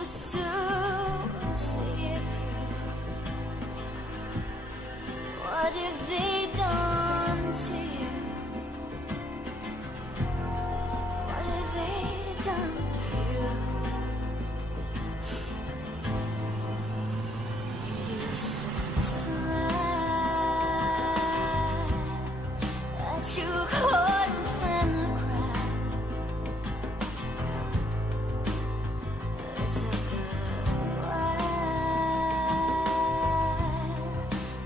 used to see it through. What have they done to you? What have they done to you? You used to smile, but you couldn't find the crack. It took a while,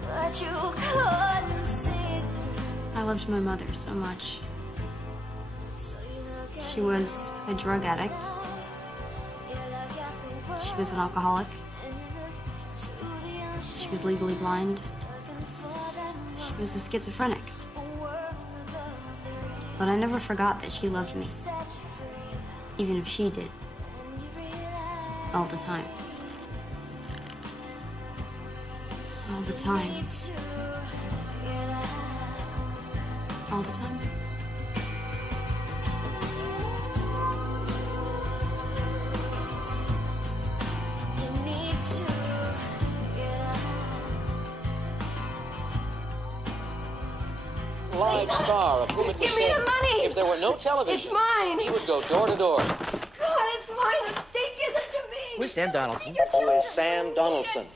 but you couldn't see through. I loved my mother so much. She was a drug addict. She was an alcoholic. She was legally blind. She was a schizophrenic. But I never forgot that she loved me, even if she did, all the time. All the time. All the time. Live star of whom it was Give me said, the money! if there were no television, It's mine! he would go door to door. God, it's mine! The state gives it to me! Who's Sam Donaldson? Who is Sam Donaldson?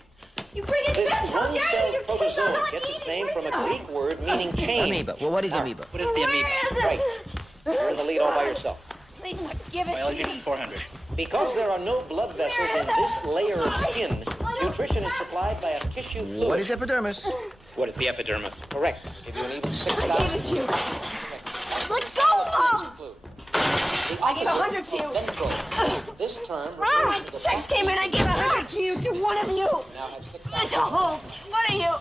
You bring it This back! How dare you! one-celled Your kids are protozoan not gets its eating name from a original. Greek word meaning chain. Amoeba. Well, what is Now, amoeba? What is the amoeba? Where is Right. it? You're in the lead all by yourself. Please, give it Biology to me. 400. Because there are no blood vessels in this layer of skin, nutrition is supplied by a tissue fluid. What is epidermis? What is the epidermis? Correct. Give you an even I 6,000. gave it to you. Let go, Mom! The I gave 100 opposite to you. of ventral. This term Ah, refers to the checks came in. I gave 100 to you, to one of you. now have To 6,000. whom? One of you.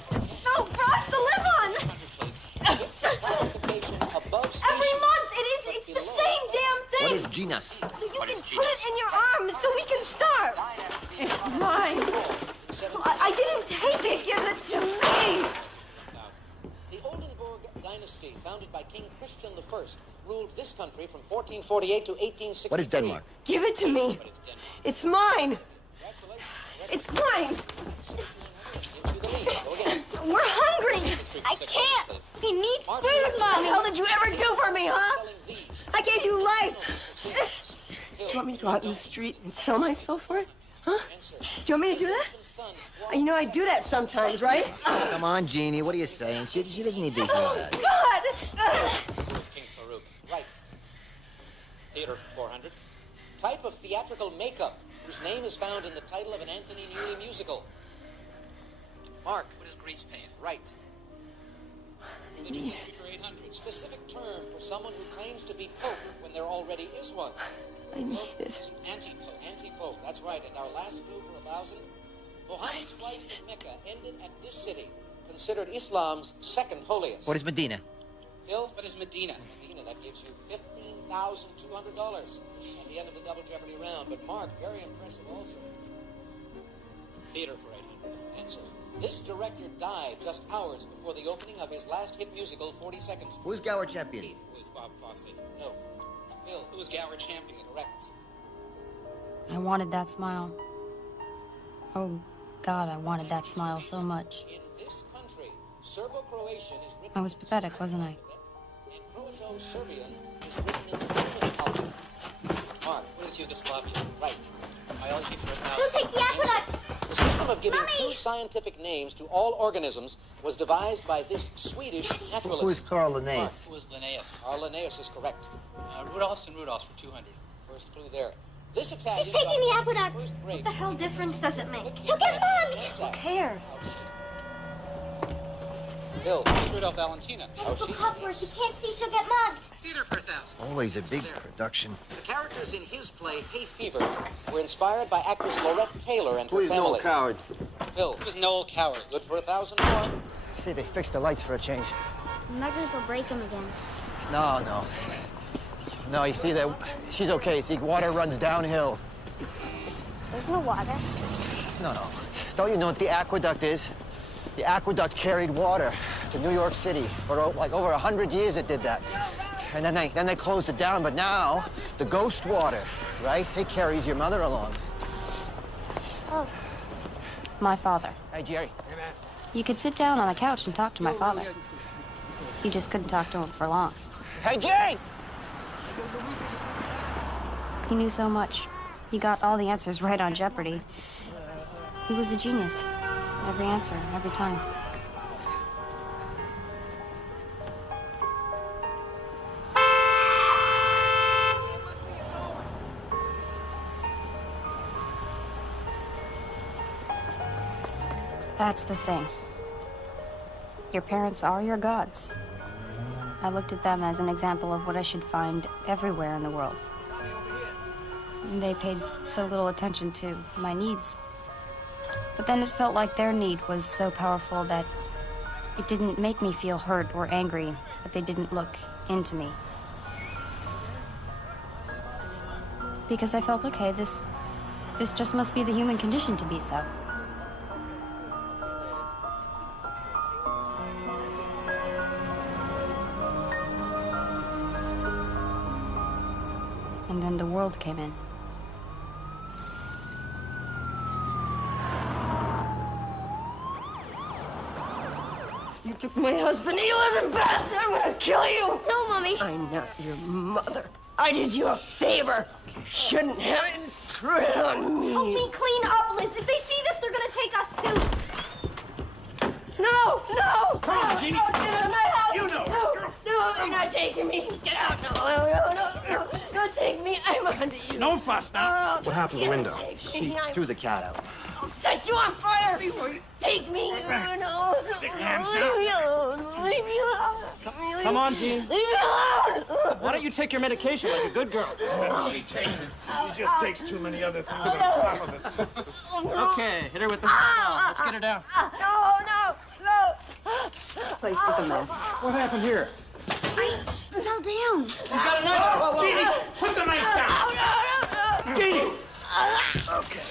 No, for us to live on. It's the classification above species. Every month, it's the same damn thing. What is genus? So you What can is put it in your arms so we can start. It's mine. I didn't take it. Give it to me. The Oldenburg dynasty, founded by King Christian I, ruled this country from 1448 to 1863. What is Denmark? Give it to me. It's mine. It's mine. Into the lead. Go again. We're hungry. I can't. We need food, What the Mommy. hell did you ever do for me, huh? Selling these. I gave you life. Do you want me to go out in the street and sell myself for it? Huh? Do you want me to do that? You know I do that sometimes, right? Come on, Jeannie. What are you saying? She doesn't need to hear that. God! Who is King Farouk? Right. Theater for 400. Type of theatrical makeup whose name is found in the title of an Anthony Newley musical. Mark. What is grease paint? Right. Religious history for 800. Specific term for someone who claims to be Pope when there already is one. I need it. Is an anti-Pope. Anti-Pope. That's right. And our last clue for 1,000. Muhammad's flight to Mecca ended at this city, considered Islam's second holiest. What is Medina? Phil? What is Medina? Medina, that gives you $15,200 at the end of the double jeopardy round. But Mark, very impressive also. Theater for 800. Answer. This director died just hours before the opening of his last hit musical, 40 Seconds. Who's Gower champion? Keith. Who is Bob Fosse? No. Phil. Who is Gower champion? Correct. I wanted that smile. Oh, God, I wanted that smile so much. In this country, Serbo-Croatian is written... I was pathetic, wasn't I? And Croato-Serbian is written in the Roman alphabet. Mark. What is Yugoslavia? Right. Biology for Don't 1,000. take the aqueduct. The system of giving Mommy! two scientific names to all organisms was devised by this Swedish naturalist. Who is Carl Linnaeus? Who is Linnaeus? Carl Linnaeus is correct. Rudolphs and Rudolphs for 200. First clue there. This Italian She's taking the got his aqueduct. first break. What the hell difference does it make? She'll get mugged. Who cares? Bill. Who is Rudolph Valentina? Medical cover. She can't see. She'll get mugged. Theater for 1,000. Always a big production. The characters in his play Hay Fever were inspired by actress Laurette Taylor and her Please, family. no coward. Phil. Who is Noel Coward? Good for 1,000 more. Say they fixed the lights for a change. The muggers will break him again. No. No, you see that she's okay. See, water runs downhill. There's no water. No. Don't you know what the aqueduct is? The aqueduct carried water to New York City for like over 100 years. It did that, and then they closed it down. But now the ghost water, right? It carries your mother along. My father. Hey, Jerry. You could sit down on the couch and talk to my father. You just couldn't talk to him for long. Hey, Jerry! He knew so much. He got all the answers right on Jeopardy. He was a genius. Every answer, every time. That's the thing. Your parents are your gods. I looked at them as an example of what I should find everywhere in the world. And they paid so little attention to my needs. But then it felt like their need was so powerful that it didn't make me feel hurt or angry that they didn't look into me. Because I felt, okay, this just must be the human condition to be so. And then the world came in. You took my husband, Elizabeth! I'm gonna kill you! No, Mommy. I'm not your mother. I did you a favor. Shouldn't have intruded on me. Help me clean up, Liz. If they see this, they're gonna take us too. No, no! Come on, Jeannie. No, get out of my house! You know, No, girl. no, they're not taking me. Get out. No. Don't take me. I'm onto you. No fuss now. What happened to the window? She Threw the cat out. I'll set you on fire before you take me. No. Stick your hands down. Leave me alone. Leave me alone. Come on, Jean. Leave me alone. Why don't you take your medication like a good girl? She takes it. She just takes too many other things on top of it. Okay, hit her with the now. Let's get her down. No. Place is a mess. What happened here? I fell down. You got a knife? Jeannie, put the knife down. Jeannie. Okay.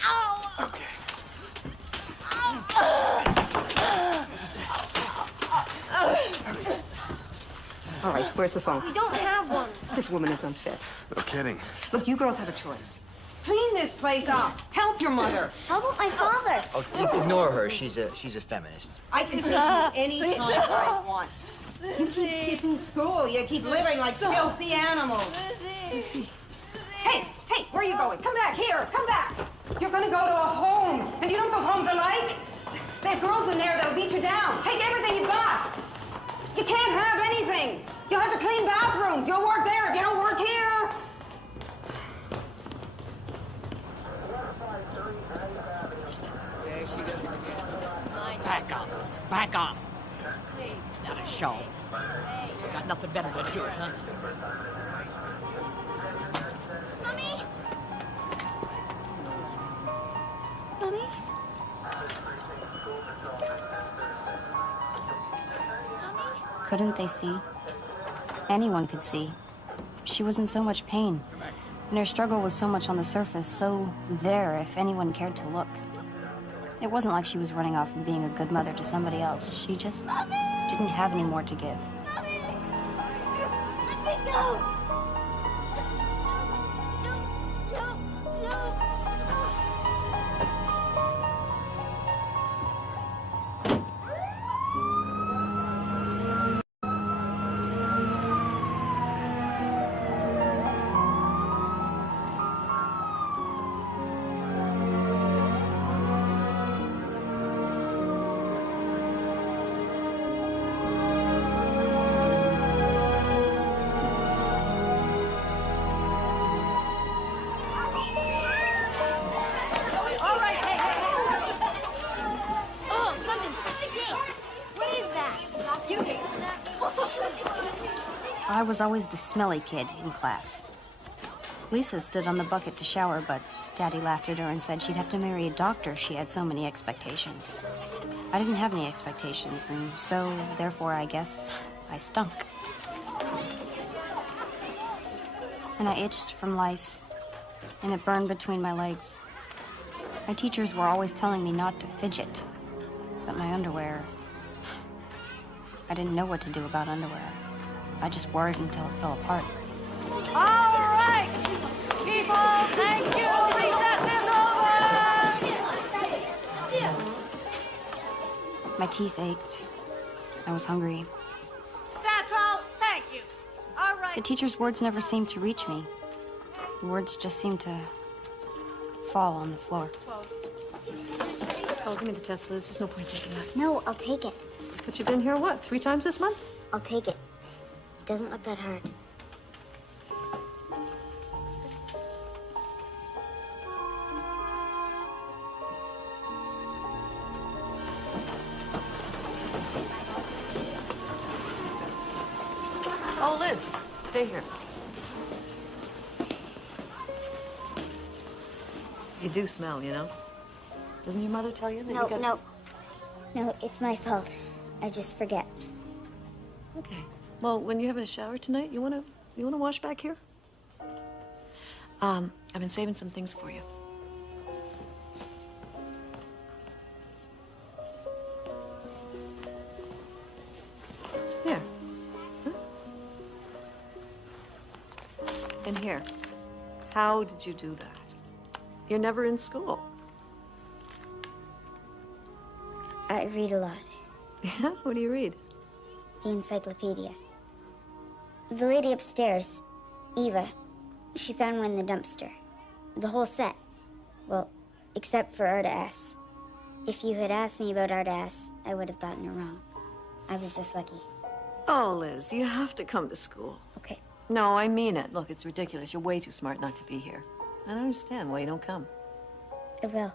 All right, where's the phone? We don't have one. This woman is unfit. No kidding. Look, you girls have a choice. Clean this place up. Help your mother. How about my father? Oh, ignore her. She's a feminist. I can take you any time I want. You keep skipping school. You keep living like filthy animals. Lizzie. Hey, where are you going? Come back here. Come back. You're gonna go to a home. And do you know what those homes are like? They have girls in there that'll beat you down. Take everything you've got. You can't have anything. You'll have to clean bathrooms. You'll work there if you don't work here. Back off. It's not a show. Got nothing better to do, huh? Mommy? Mommy? Couldn't they see? Anyone could see. She was in so much pain. And her struggle was so much on the surface, so there if anyone cared to look. It wasn't like she was running off and being a good mother to somebody else. She just didn't have any more to give. Let me go! No! Oh, something stinks! What is that? You hate that. I was always the smelly kid in class. Lisa stood on the bucket to shower, but Daddy laughed at her and said she'd have to marry a doctor. She had so many expectations. I didn't have any expectations, and so, therefore, I guess I stunk. And I itched from lice, and it burned between my legs. My teachers were always telling me not to fidget, but my underwear... I didn't know what to do about underwear. I just worried until it fell apart. All right, people, thank you. Recess is over. My teeth ached. I was hungry. Satchel, thank you. All right. The teacher's words never seemed to reach me. The words just seemed to fall on the floor. Oh, give me the test, Liz. There's no point taking that. No, I'll take it. But you've been here, what, 3 times this month? I'll take it. It doesn't look that hard. Oh, Liz, stay here. You do smell, you know? Doesn't your mother tell you that No, you got... no. No, it's my fault. I just forget. Okay. Well, when you're having a shower tonight, you wanna wash back here? I've been saving some things for you. Here. Huh? And here. How did you do that? You're never in school. I read a lot. Yeah? What do you read? The encyclopedia. The lady upstairs, Eva, she found one in the dumpster. The whole set. Well, except for Arda S. If you had asked me about Arda S, I would have gotten it wrong. I was just lucky. Oh, Liz, you have to come to school. Okay. No, I mean it. Look, it's ridiculous. You're way too smart not to be here. I don't understand why you don't come. I will.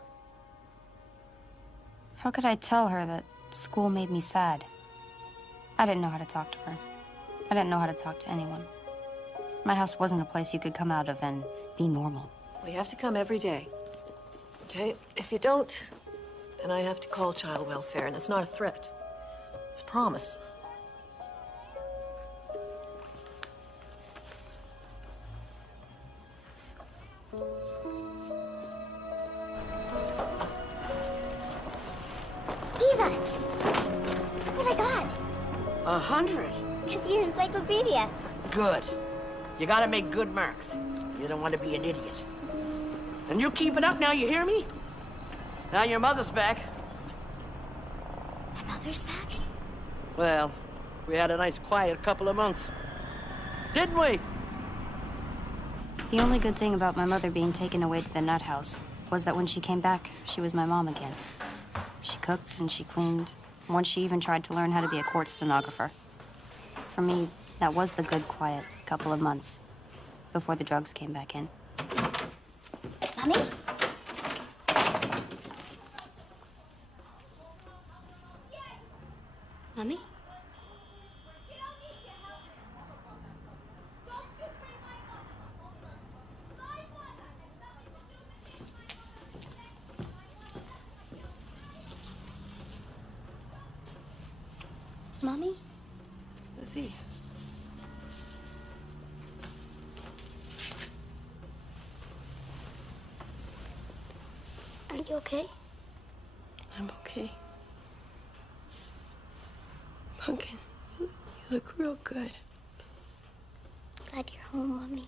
How could I tell her that school made me sad? I didn't know how to talk to her. I didn't know how to talk to anyone. My house wasn't a place you could come out of and be normal. Well, you have to come every day. Okay? If you don't, then I have to call child welfare, and it's not a threat. It's a promise. Eva! What I got? 100. It's your encyclopedia. Good. You gotta make good marks. You don't want to be an idiot. And you keep it up now, you hear me? Now your mother's back. My mother's back? Well, we had a nice quiet couple of months. Didn't we? The only good thing about my mother being taken away to the nut house was that when she came back, she was my mom again. She cooked and she cleaned. Once she even tried to learn how to be a court stenographer. For me, that was the good, quiet couple of months before the drugs came back in. Mommy? Mommy? Mommy? Lizzie. Are you okay? I'm okay. Pumpkin, you look real good. Glad you're home, Mommy.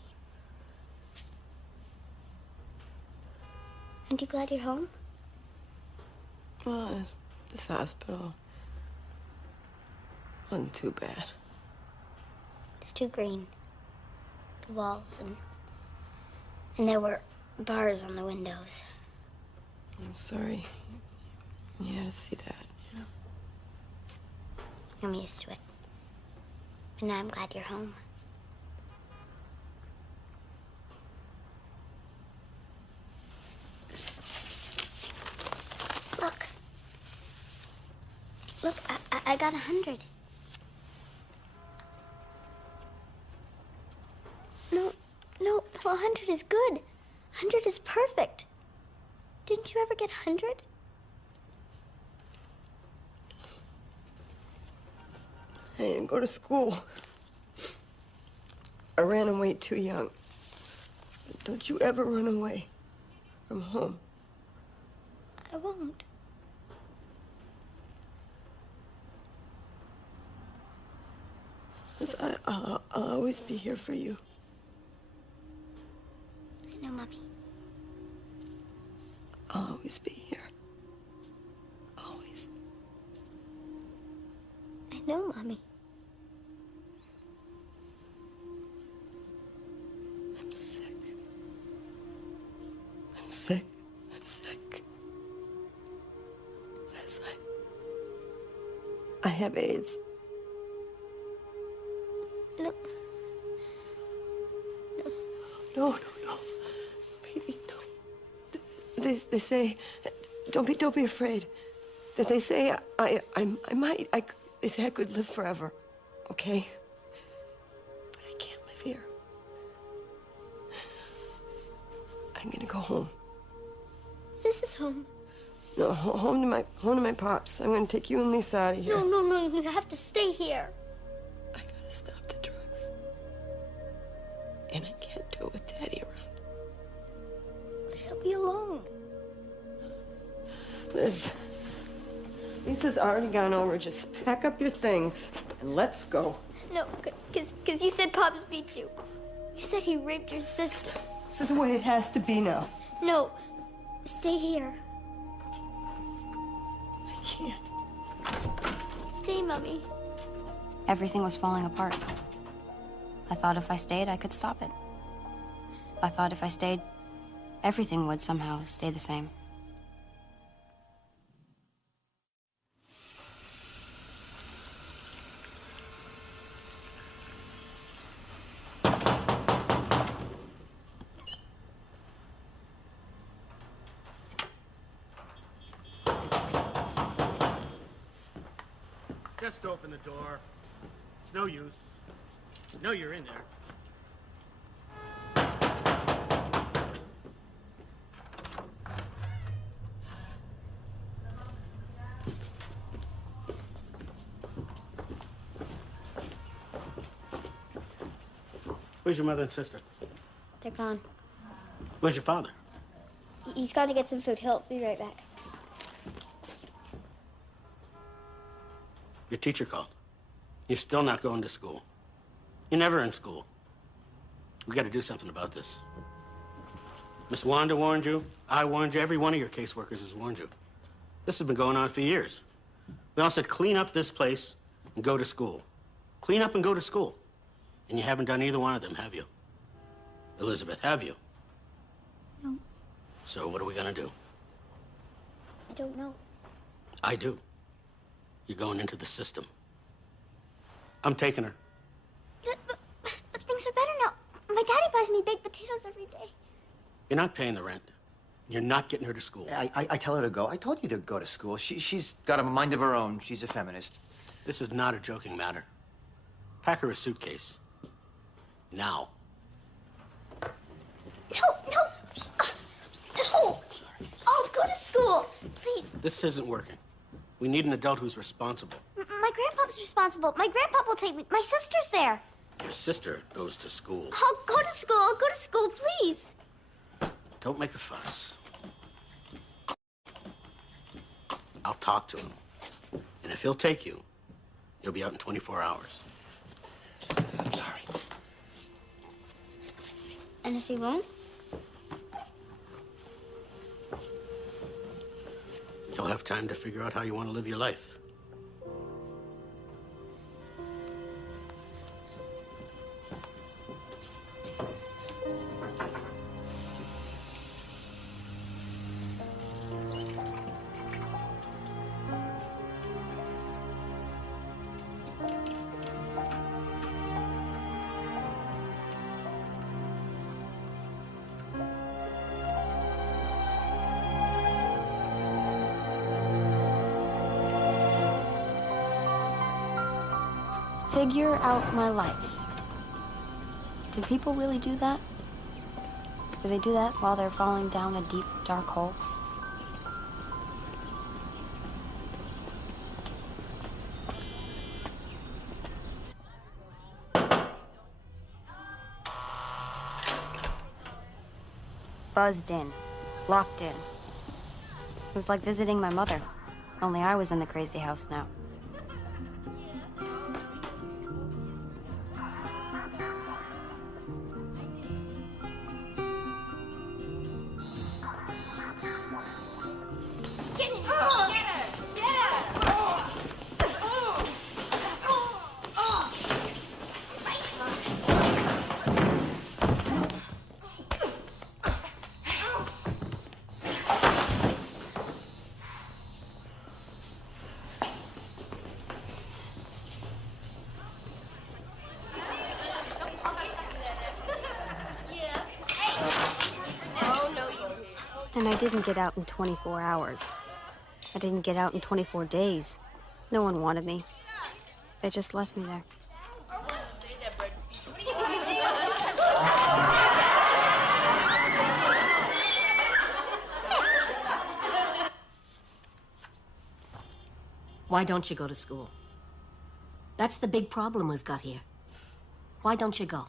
Aren't you glad you're home? Well, this hospital wasn't too bad. It's too green. The walls and there were bars on the windows. I'm sorry. You had to see that, you know. I'm used to it. But now I'm glad you're home. Look. Look, I got 100. No, 100 is good. 100 is perfect. Didn't you ever get 100? I didn't go to school. I ran away too young. But don't you ever run away from home. I won't. Because I'll always be here for you. I know, Mommy. I'll always be here. Always. know, Mommy. I'm sick. I'm sick. I'm sick. Yes, I have AIDS. No. No. Baby, no. They say, don't be afraid. That they say they say I could live forever, okay? But I can't live here. I'm gonna go home. This is home. No, home to my pops. I'm gonna take you and Lisa out of here. No, you have to stay here. I gotta stop the drugs. And I can't do it with Daddy around. But he'll be alone. Liz, Lisa's already gone over. Just pack up your things and let's go. No, because you said Pops beat you. You said he raped your sister. This is the way it has to be now. No, stay here. I can't. Stay, Mommy. Everything was falling apart. I thought if I stayed, I could stop it. I thought if I stayed, everything would somehow stay the same. Just open the door. It's no use. I know you're in there. Where's your mother and sister? They're gone. Where's your father? He's gone to get some food. He'll be right back. Your teacher called. You're still not going to school. You're never in school. We got to do something about this. Miss Wanda warned you. I warned you. Every one of your caseworkers has warned you. This has been going on for years. We all said, clean up this place and go to school. Clean up and go to school. And you haven't done either one of them, have you? Elizabeth, have you? No. So what are we going to do? I don't know. I do. You're going into the system. I'm taking her. But things are better now. My daddy buys me baked potatoes every day. You're not paying the rent. You're not getting her to school. I tell her to go. I told you to go to school. She's got a mind of her own. She's a feminist. This is not a joking matter. Pack her a suitcase. Now. No. I'll go to school, please. This isn't working. We need an adult who's responsible. My grandpa's responsible. My grandpa will take me. My sister's there. Your sister goes to school. I'll go to school, please. Don't make a fuss. I'll talk to him. And if he'll take you, you'll be out in 24 hours. I'm sorry. And if he won't? You'll have time to figure out how you want to live your life. Figure out my life. Did people really do that? Do they do that while they're falling down a deep, dark hole? Buzzed in, locked in. It was like visiting my mother, only I was in the crazy house now. And I didn't get out in 24 hours. I didn't get out in 24 days. No one wanted me. They just left me there. Why don't you go to school? That's the big problem we've got here. Why don't you go?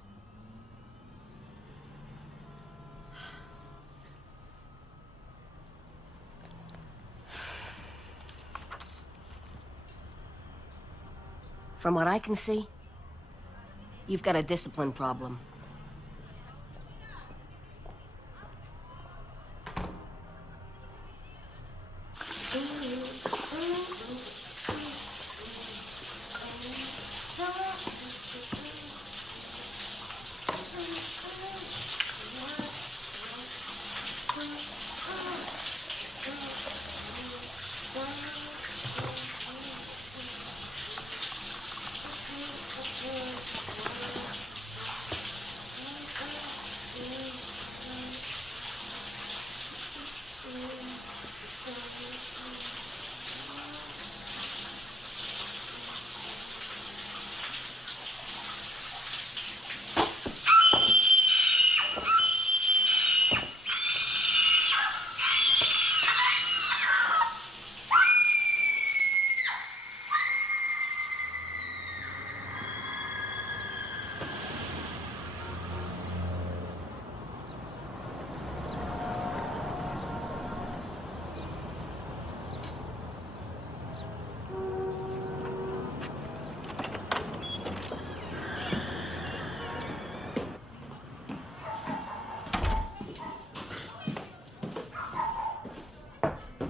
From what I can see, you've got a discipline problem.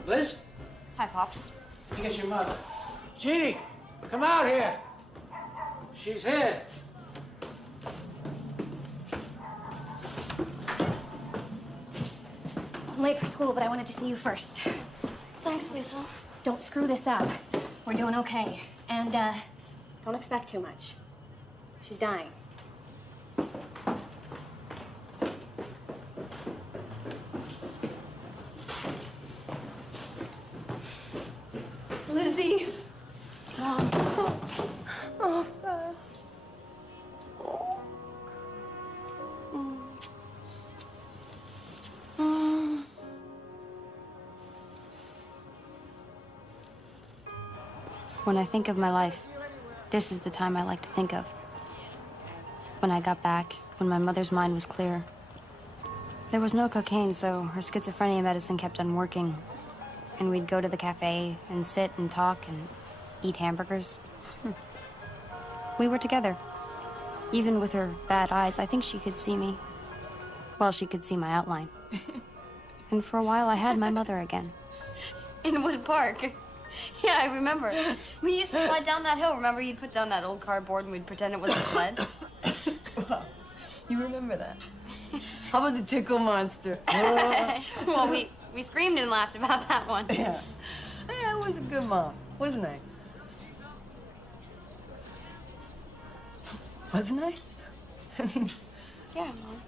Liz? Hi, Pops. I think it's your mother. Jeannie, come out here. She's here. I'm late for school, but I wanted to see you first. Thanks, Lisa. Don't screw this up. We're doing okay. And, don't expect too much. She's dying. Lizzie. Mom. Oh, God. When I think of my life, this is the time I like to think of. When I got back, when my mother's mind was clear. There was no cocaine, so her schizophrenia medicine kept on working. And we'd go to the cafe and sit and talk and eat hamburgers. We were together. Even with her bad eyes, I think she could see me. Well, she could see my outline. And for a while, I had my mother again. In Wood Park. Yeah, I remember. We used to slide down that hill. Remember, you'd put down that old cardboard and we'd pretend it was a sled? Well, you remember that. How about the tickle monster? Well, we screamed and laughed about that one. Yeah. I was a good mom, wasn't I? Wasn't I? I mean... Yeah, Mom.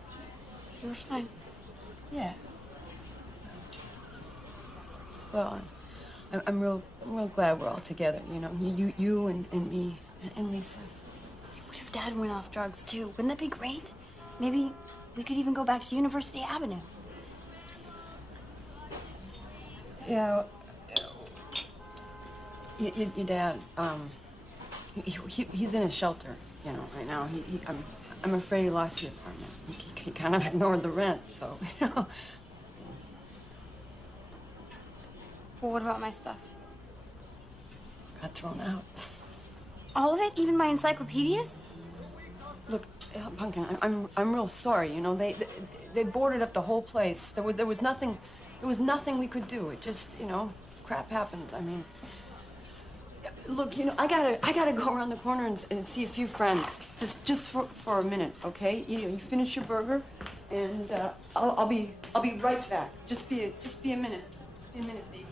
You were fine. Yeah. Well, I'm real glad we're all together, you know? You and me and Lisa. What if Dad went off drugs, too? Wouldn't that be great? Maybe we could even go back to University Avenue. Yeah. Your dad, he's in a shelter, you know, right now. I'm afraid he lost the apartment. He kind of ignored the rent, so, you know. Well, what about my stuff? Got thrown out. All of it? Even my encyclopedias? Look, Pumpkin, I'm real sorry, you know. They boarded up the whole place. There was nothing we could do. It just, you know, crap happens. I mean, look, you know, I gotta go around the corner and see a few friends, just for a minute, okay? You know, you finish your burger, and I'll be right back. Just be a minute. Just be a minute, baby.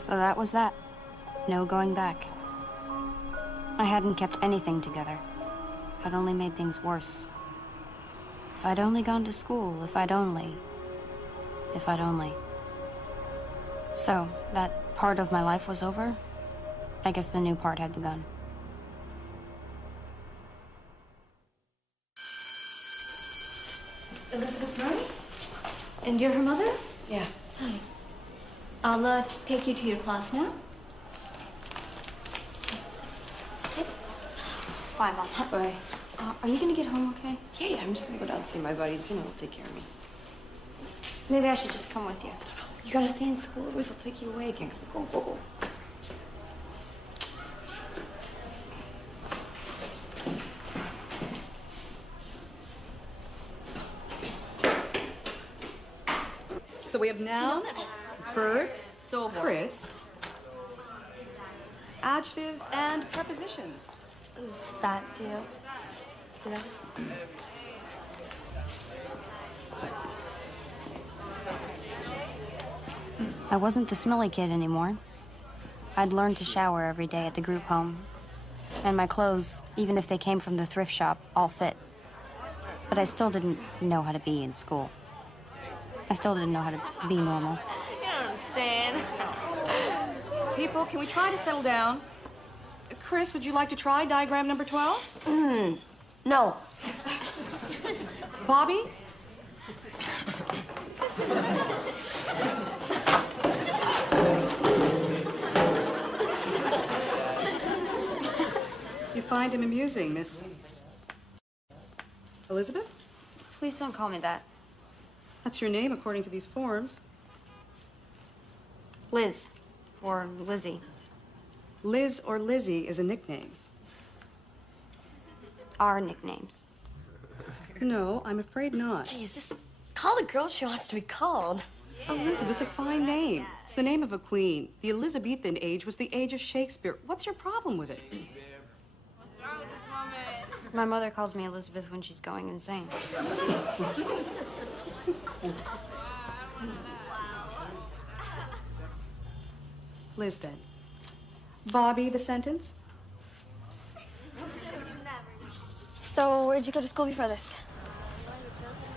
So that was that. No going back. I hadn't kept anything together. I'd only made things worse. If I'd only gone to school, if I'd only. So, that part of my life was over. I guess the new part had begun. Elizabeth Murray? And you're her mother? Yeah. Hi. I'll take you to your class now. Bye, Mom. Bye. Are you gonna get home okay? Yeah, I'm just gonna go down and see my buddies. You know, they'll take care of me. Maybe I should just come with you. You gotta stay in school, Ruth. I'll take you away again. Go. So we have nouns, verbs, Chris, adjectives, and prepositions. Is that deal? Yeah. I wasn't the smelly kid anymore. I'd learned to shower every day at the group home. And my clothes, even if they came from the thrift shop, all fit. But I still didn't know how to be in school. I still didn't know how to be normal. You know what I'm saying? People, can we try to settle down? Chris, would you like to try diagram number 12? No. Bobby? You find him amusing, Miss Elizabeth? Please don't call me that. That's your name according to these forms. Liz. Or Lizzie. Liz or Lizzie is a nickname. Our nicknames. No, I'm afraid not. Jesus, call the girl she wants to be called. Elizabeth's a fine name. It's the name of a queen. The Elizabethan age was the age of Shakespeare. What's your problem with it? My mother calls me Elizabeth when she's going insane. Liz, then. Bobby, the sentence? So, where'd you go to school before this?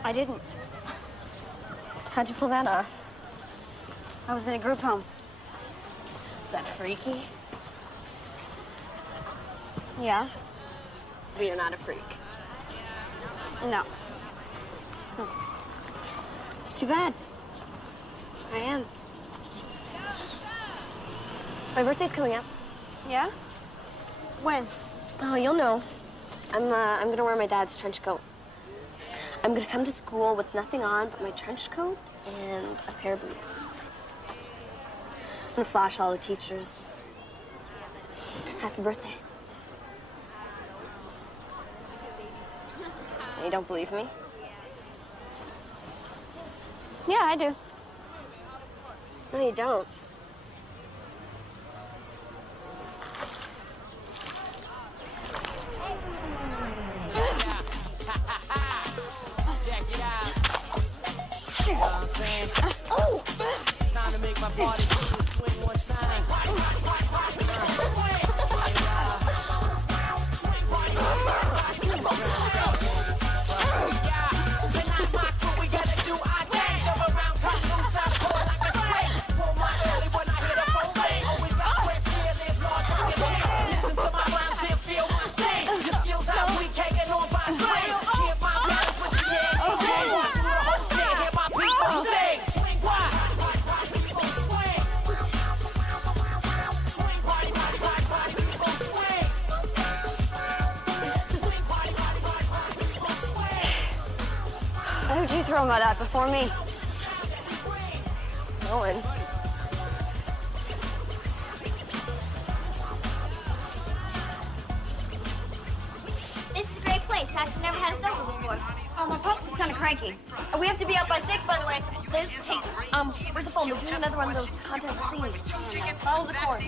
I didn't. How'd you pull that off? I was in a group home. Is that freaky? Yeah. But you're not a freak. No. It's too bad. I am. My birthday's coming up. Yeah? When? Oh, you'll know. I'm gonna wear my dad's trench coat. I'm gonna come to school with nothing on but my trench coat and a pair of boots. I'm gonna flash all the teachers. Happy birthday. You don't believe me? Yeah, I do. No, you don't. Check it out. You know what I'm saying? Oh! It's time to make my party swing one time. Tonight, my crew, we gotta do our thing. Jump around, come loose, out of like a spring. Pull my belly when I hit a full thing. Always got fresh air, live large, rock it down. Listen to my rhymes, then feel my sting. Your skills out, we taking on by swing. Keep my balance with the hand. Walk through the whole scene, hear my people sing. Swing, why? People swing. Swing, party, people swing. Swing, party, people swing. Who'd you throw mud at before me? No one. This is a great place. I've never had a sofa before. Oh, my pops is kind of cranky. We have to be out by 6, by the way. Liz, hey, where's the phone? We're doing another one of those contest things. Follow the cord.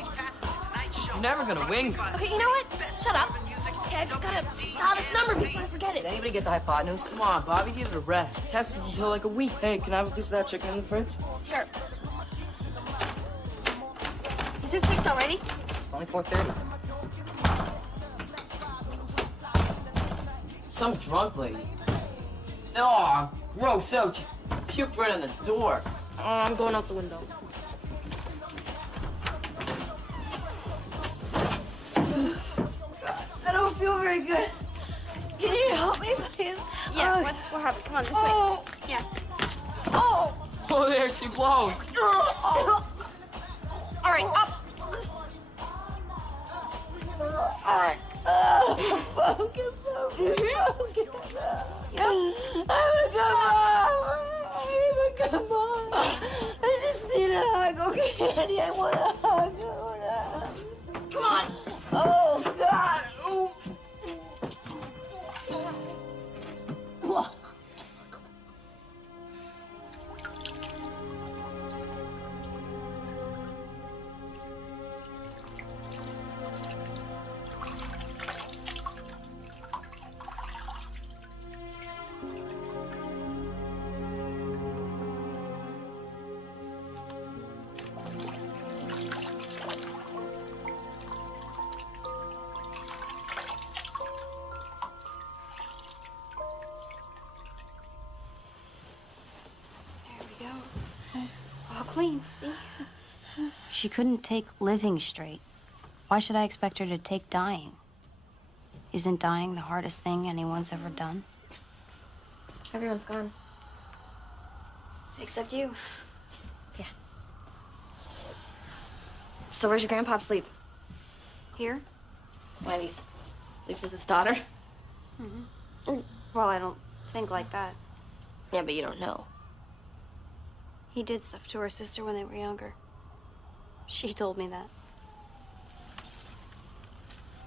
You're never gonna win. Okay, you know what? Shut up. Okay, I just gotta dial this number before I forget it. Did anybody get the hypotenuse? Come on, Bobby, give it a rest. Test is until like a week. Hey, can I have a piece of that chicken in the fridge? Sure. Is it 6 already? It's only 4:30. Some drunk lady. Oh, gross. So puked right on the door. Oh, I'm going out the window. I don't feel very good. Can you help me, please? Yeah, what happened? Come on, this Oh. way. Yeah. Oh! Oh, there she blows. All right, up. All right. Focus, focus. I'm a good mom. I'm a good mom. I just need a hug, okay, Andy? I want a hug. Come on. Oh, God. Ooh. All clean, see? She couldn't take living straight. Why should I expect her to take dying? Isn't dying the hardest thing anyone's ever done? Everyone's gone. Except you. Yeah. So where's your grandpa sleep? Here? Why, he sleeps with his daughter? Well, I don't think like that. Yeah, but you don't know. He did stuff to her sister when they were younger. She told me that.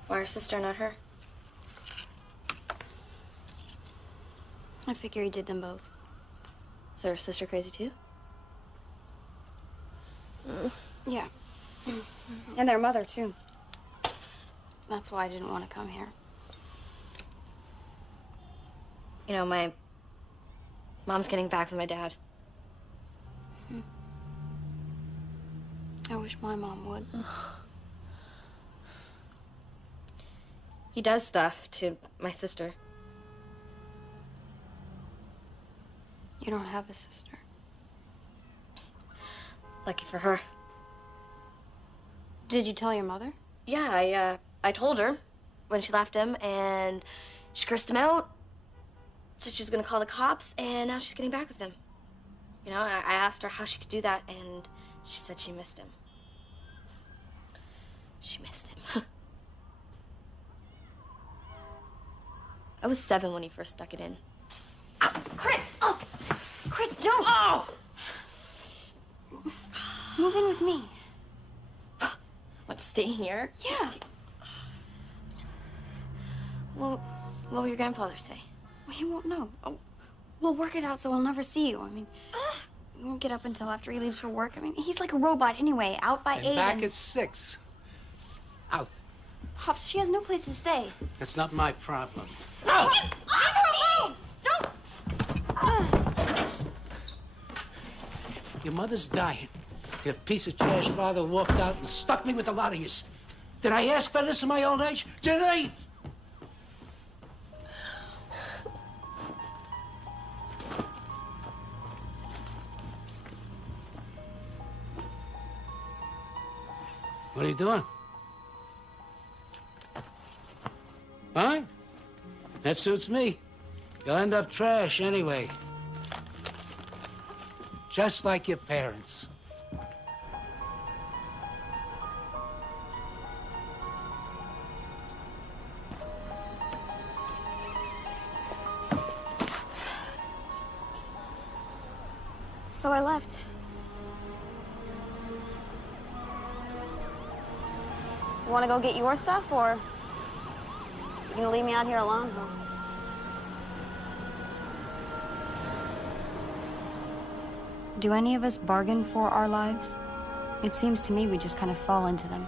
Why her sister, not her? I figure he did them both. Is her sister crazy too? Yeah. And their mother, too. That's why I didn't want to come here. You know, my mom's getting back with my dad. I wish my mom would. He does stuff to my sister. You don't have a sister. Lucky for her. Did you tell your mother? Yeah, I told her when she left him, and she cursed him out. Said she was gonna call the cops, and now she's getting back with him. You know, I asked her how she could do that, and she said she missed him. She missed him. I was 7 when he first stuck it in. Ow, Chris! Oh, Chris, don't! Oh! Move in with me. Want to stay here? Yeah. Well, what will your grandfather say? Well, he won't know. Oh, we'll work it out so he'll never see you. I mean, we won't get up until after he leaves for work. I mean, he's like a robot anyway, out by 8. And back at 6. Out. Pops, she has no place to stay. That's not my problem. Out! Leave her alone! Don't! Your mother's dying. Your piece of trash father walked out and stuck me with a lot of you. Did I ask for this in my old age? Did I? What are you doing? Huh? That suits me. You'll end up trash anyway. Just like your parents. So I left. You want to go get your stuff, or you gonna leave me out here alone? Huh? Do any of us bargain for our lives? It seems to me we just kind of fall into them.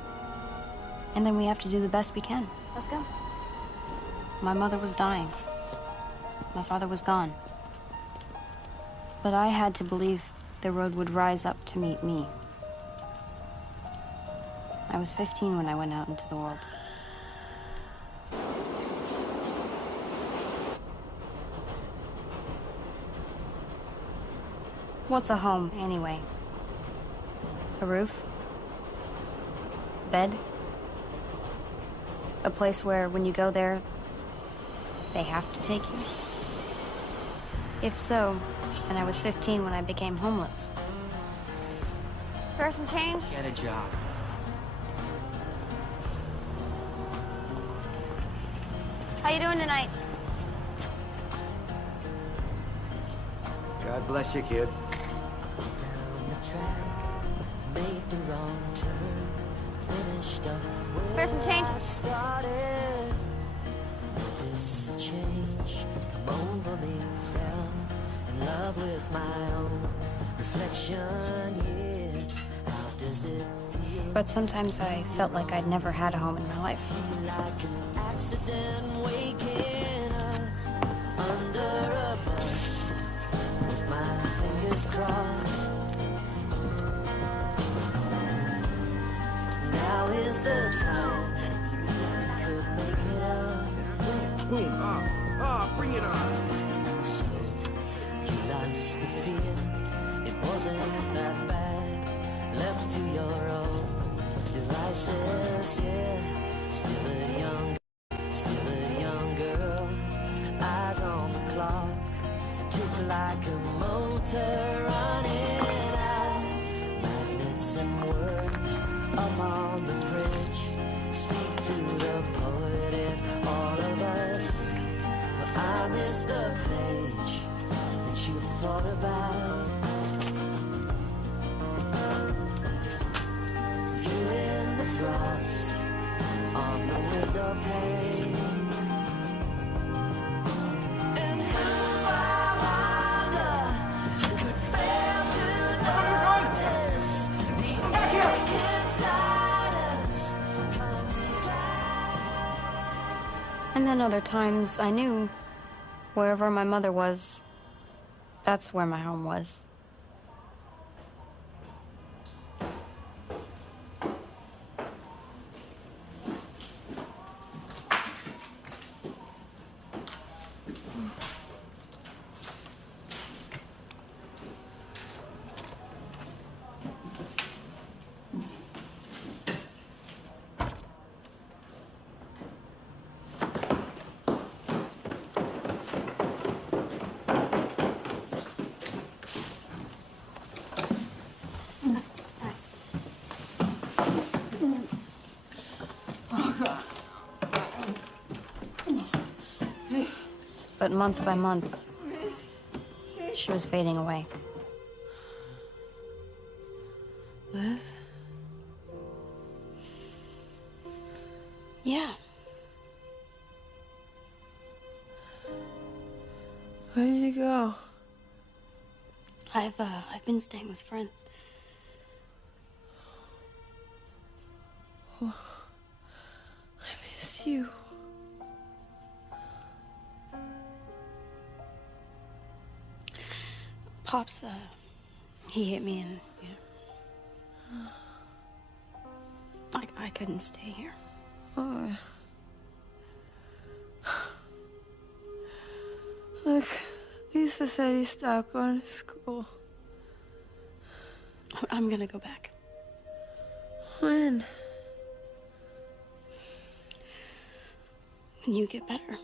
And then we have to do the best we can. Let's go. My mother was dying. My father was gone. But I had to believe the road would rise up to meet me. I was 15 when I went out into the world. What's a home, anyway? A roof? A bed? A place where, when you go there, they have to take you? If so, then I was 15 when I became homeless. Spare some change? Get a job. How you doing tonight? God bless you, kid. Spare some change? Change come over me, fell in love with my own reflection. Yeah, how does it feel? But sometimes I felt like I'd never had a home in my life. Like an accident waking up under a bus with my fingers crossed. Now is the time we could make it up. Boom. Bring it on. You lost the feeling, it wasn't that bad. Left to your own devices, yeah. Still a young girl. Eyes on the clock, tick like a motor running out. Magnets and words up on the fridge. Speak to the poet in all of us. I miss the page that you thought about. Drew in the frost on the window pane. And who I wonder could fail to notice the aching silence coming down. And then other times I knew wherever my mother was, that's where my home was. But month by month, she was fading away. Liz? Yeah. Where did you go? I've been staying with friends. Oh, I missed you. Pops, he hit me and, I couldn't stay here. Oh. Look, Lisa said he stopped going to school. I'm gonna go back. When? When you get better.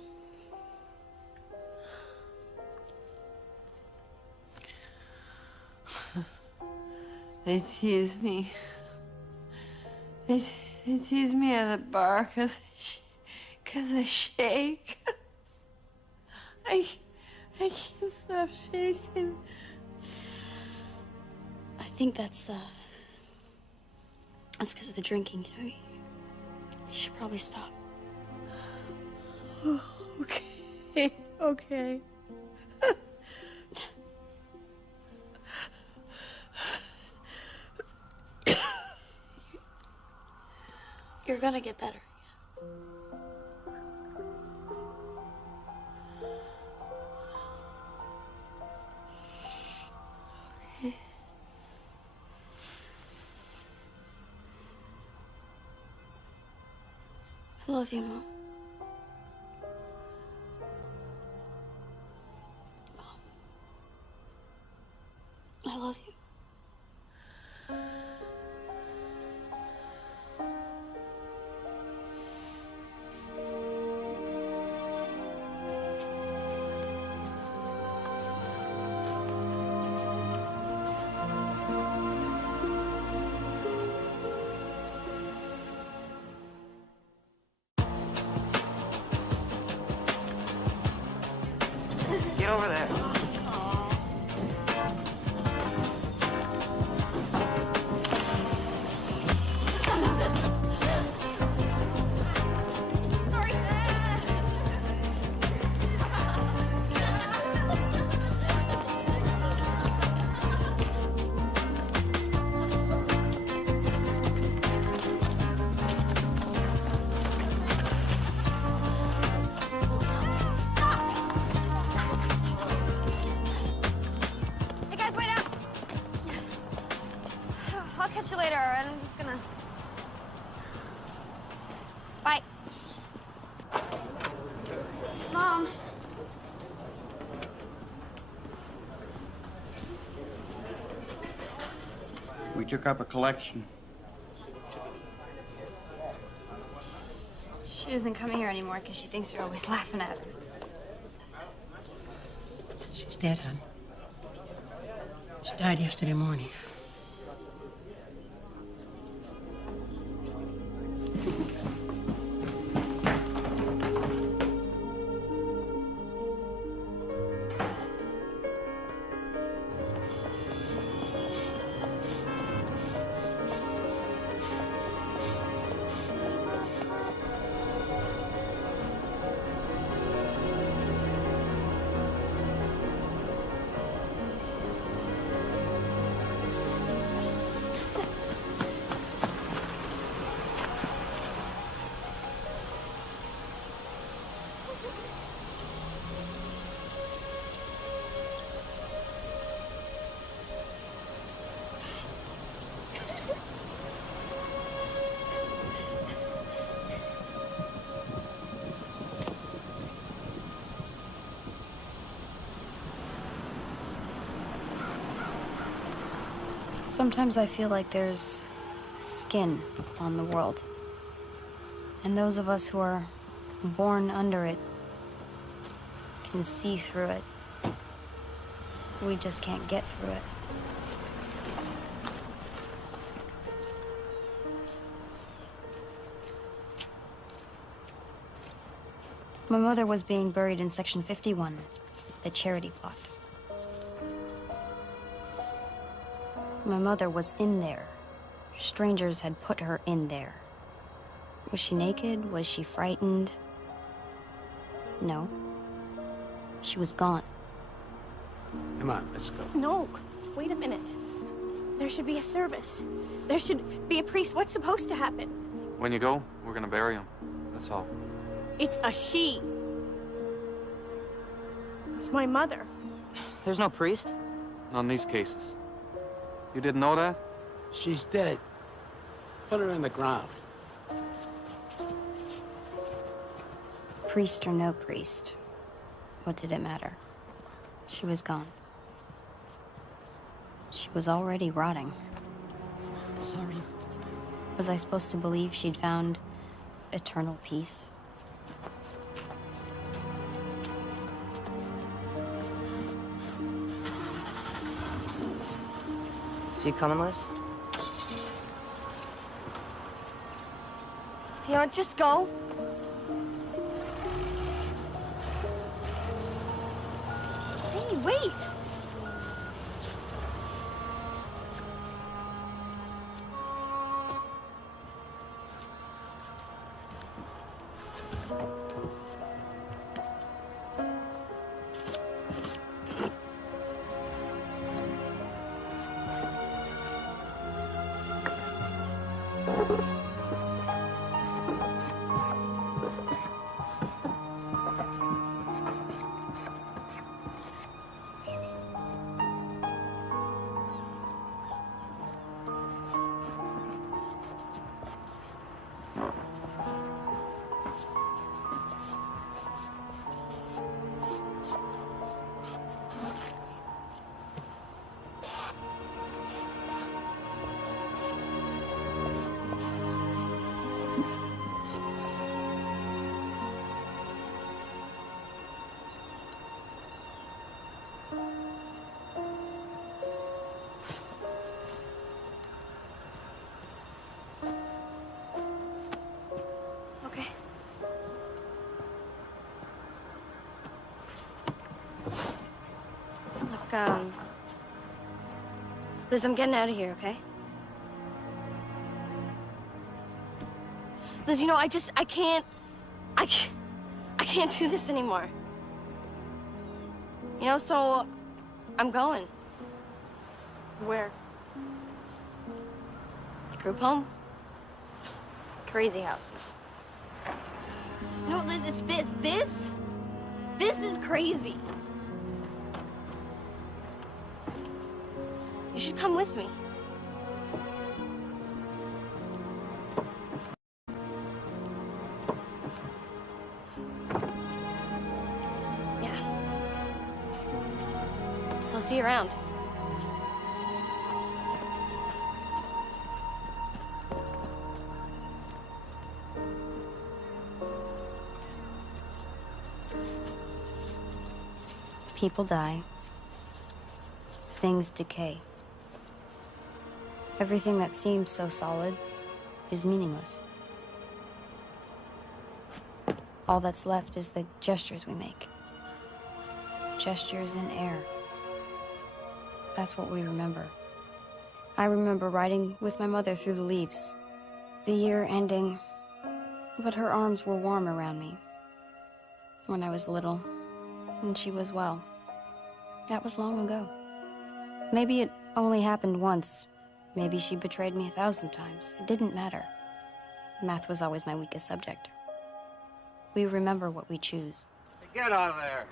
They tease me. They tease me at the bar because I shake. I can't stop shaking. I think that's because of the drinking, you should probably stop. Oh, okay, okay. You're gonna get better. Okay. I love you, Mom. Mom. I love you. Get over there. Hey guys, wait up! I'll catch you later, and I'm just gonna... Bye. Mom. We took up a collection. She doesn't come here anymore because she thinks you're always laughing at her. She's dead, hon. She died yesterday morning. Sometimes I feel like there's skin on the world. And those of us who are born under it can see through it. We just can't get through it. My mother was being buried in Section 51, the charity plot. My mother was in there. Strangers had put her in there. Was she naked? Was she frightened? No. She was gone. Come on, let's go. No, wait a minute. There should be a service. There should be a priest. What's supposed to happen? When you go, we're gonna bury him. That's all. It's a she. It's my mother. There's no priest? Not in these cases. You didn't know that? She's dead. Put her in the ground. Priest or no priest, what did it matter? She was gone. She was already rotting. Sorry. Was I supposed to believe she'd found eternal peace? So you coming, Liz? You know, just go. Hey, wait. Liz, I'm getting out of here, okay? Liz, you know, I can't do this anymore. You know, so I'm going. Where? Group home. Crazy house. No, Liz, it's this. This is crazy. You should come with me. Yeah. So I'll see you around. People die. Things decay. Everything that seems so solid is meaningless. All that's left is the gestures we make. Gestures in air. That's what we remember. I remember riding with my mother through the leaves. The year ending, but her arms were warm around me. When I was little, and she was well. That was long ago. Maybe it only happened once. Maybe she betrayed me 1,000 times. It didn't matter. Math was always my weakest subject. We remember what we choose. Get out of there.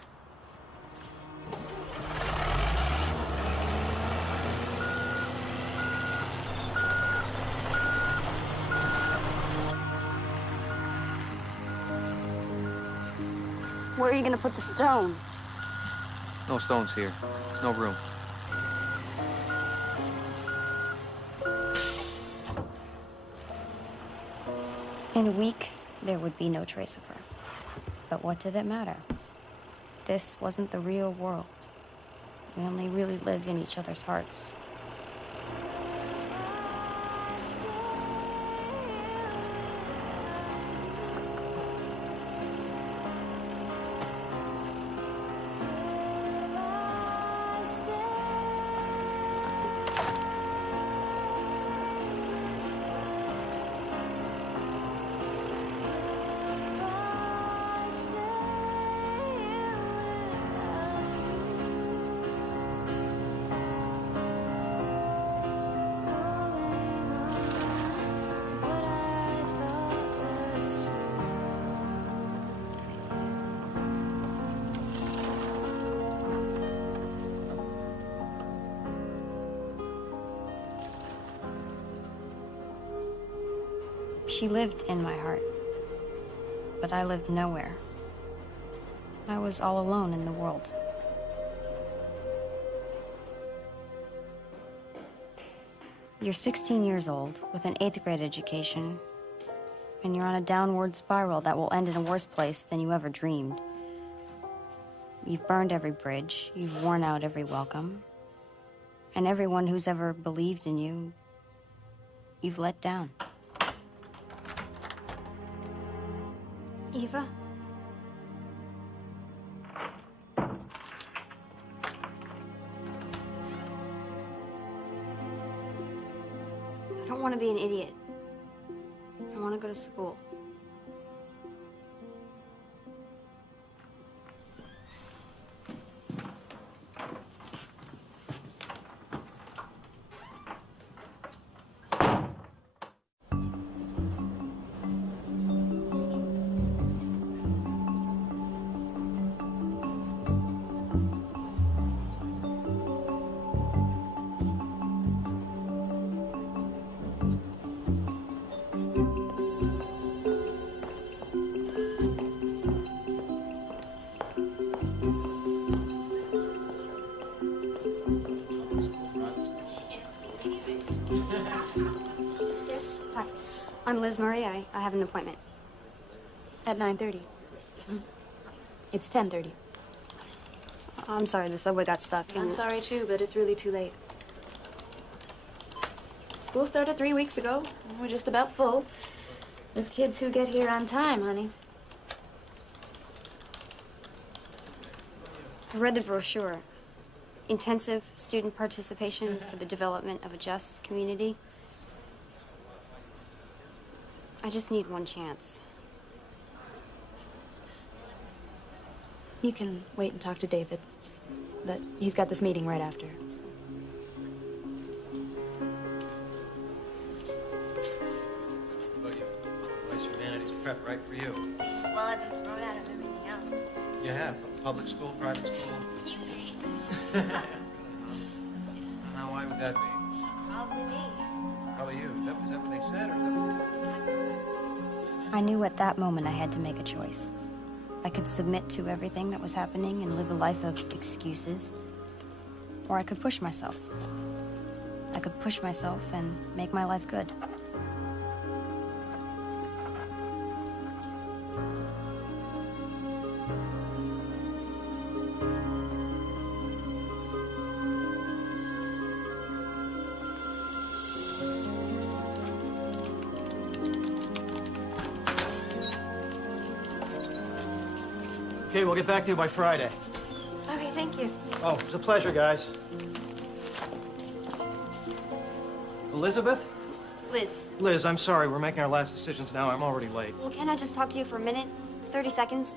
Where are you gonna put the stone? There's no stones here. There's no room. In a week, there would be no trace of her. But what did it matter? This wasn't the real world. We only really live in each other's hearts. She lived in my heart, but I lived nowhere. I was all alone in the world. You're 16 years old with an 8th grade education, and you're on a downward spiral that will end in a worse place than you ever dreamed. You've burned every bridge, you've worn out every welcome, and everyone who's ever believed in you, you've let down. Eva? I don't want to be an idiot. I want to go to school. Yes. Hi. I'm Liz Murray. I have an appointment. At 9:30. It's 10:30. I'm sorry, the subway got stuck. I'm sorry too, but it's really too late. School started 3 weeks ago. And we're just about full with kids who get here on time, honey. I read the brochure. intensive student participation for the development of a just community. I just need one chance. You can wait and talk to David. But he's got this meeting right after. Voice Humanities prep right for you. Well, I've been thrown out of everything else. You have? Public school, private school? You paid. Now, why would that be? Probably me. Probably you. Is that what they said, or is that... I knew at that moment I had to make a choice. I could submit to everything that was happening and live a life of excuses, or I could push myself. I could push myself and make my life good. Okay, we'll get back to you by Friday. Okay, thank you. Oh, it's a pleasure, guys. Elizabeth? Liz, Liz, I'm sorry. We're making our last decisions now. I'm already late. well, can I just talk to you for a minute? 30 seconds?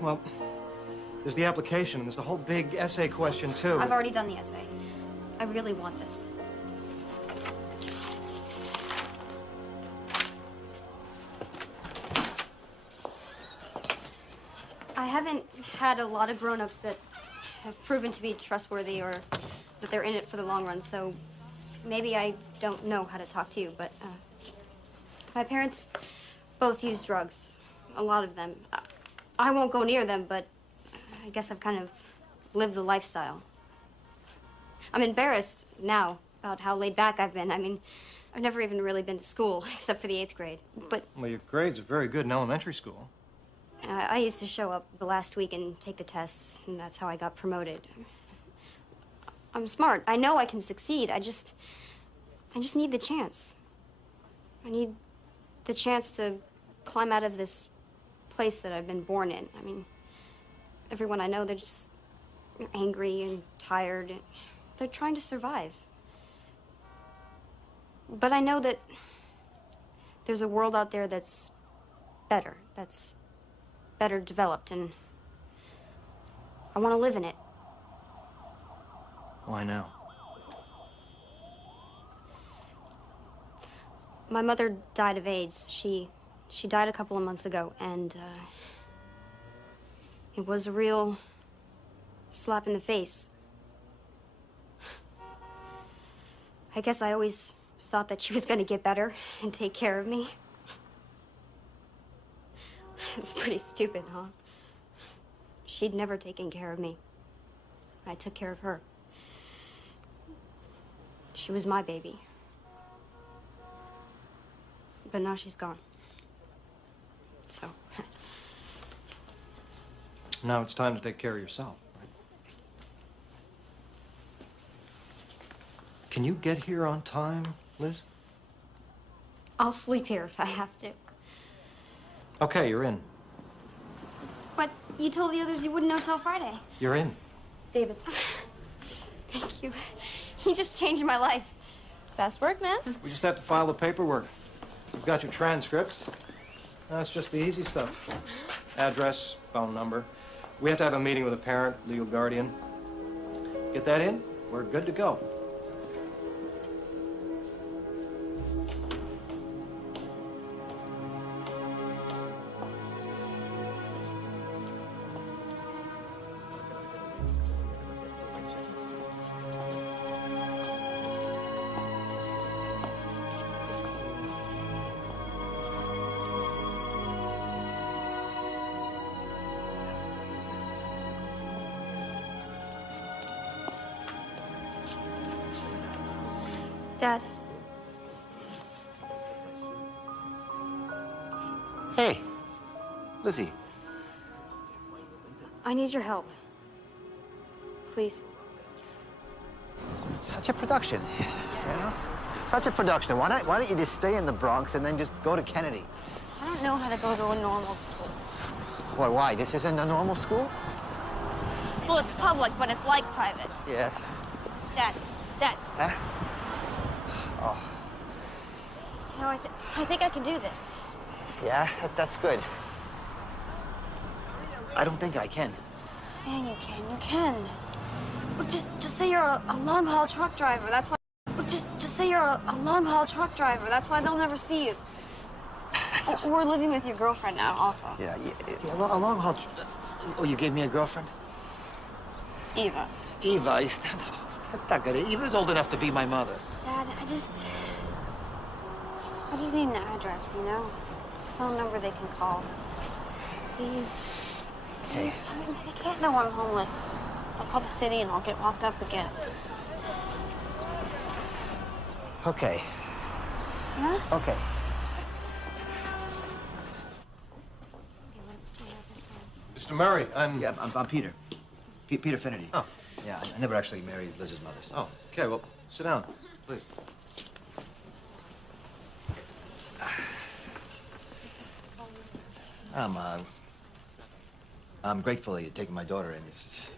Well, there's the application, and there's the whole big essay question, too. I've already done the essay. I really want this. I haven't had a lot of grown-ups that have proven to be trustworthy or that they're in it for the long run, so maybe I don't know how to talk to you, but my parents both use drugs, a lot of them. I won't go near them, but I guess I've kind of lived the lifestyle. I'm embarrassed now about how laid back I've been. I mean, I've never even really been to school, except for the 8th grade. But Well, your grades are very good in elementary school. I used to show up the last week and take the tests, and that's how I got promoted. I'm smart. I know I can succeed. I just need the chance. I need the chance to climb out of this place that I've been born in. I mean, everyone I know, they're just angry and tired. They're trying to survive. But I know that there's a world out there that's better, that's better developed, and I want to live in it. Why now? My mother died of AIDS. She died a couple of months ago, and it was a real slap in the face. I guess I always thought that she was going to get better and take care of me. It's pretty stupid, huh? She'd never taken care of me. I took care of her. She was my baby. But now she's gone. So. Now it's time to take care of yourself, right? Can you get here on time, Liz? I'll sleep here if I have to. Okay, you're in. But you told the others you wouldn't know till Friday. You're in. David. Thank you. He just changed my life. Fast work, man. We just have to file the paperwork. We've got your transcripts. That's just the easy stuff. Address, phone number. We have to have a meeting with a parent, legal guardian. Get that in, we're good to go. Dad. Hey, Lizzie. I need your help. Please. Such a production. You know? Such a production. Why don't you just stay in the Bronx and then just go to Kennedy? I don't know how to go to a normal school. Why? This isn't a normal school? Well, it's public, but it's like private. Yeah. Dad, Dad. Huh? Oh. You know, I think I can do this. Yeah, that's good. I don't think I can. Yeah, you can. You can. Well, just say you're a long-haul truck driver. That's why. Well, just say you're a long-haul truck driver. That's why they'll never see you. We're living with your girlfriend now, also. Yeah, a long haul. Oh, you gave me a girlfriend? Eva. Eva, that's not good. Eva's old enough to be my mother. Dad, I just need an address, you know? A phone number they can call. Please. Please. I mean, they can't know I'm homeless. I'll call the city and I'll get locked up again. Okay. Yeah? Okay. Mr. Murray, Yeah, I'm Peter. Peter Finnerty. Oh. Yeah, I never actually married Liz's mother. So. Oh, okay, well, sit down, please. I'm grateful that you're taking my daughter in. This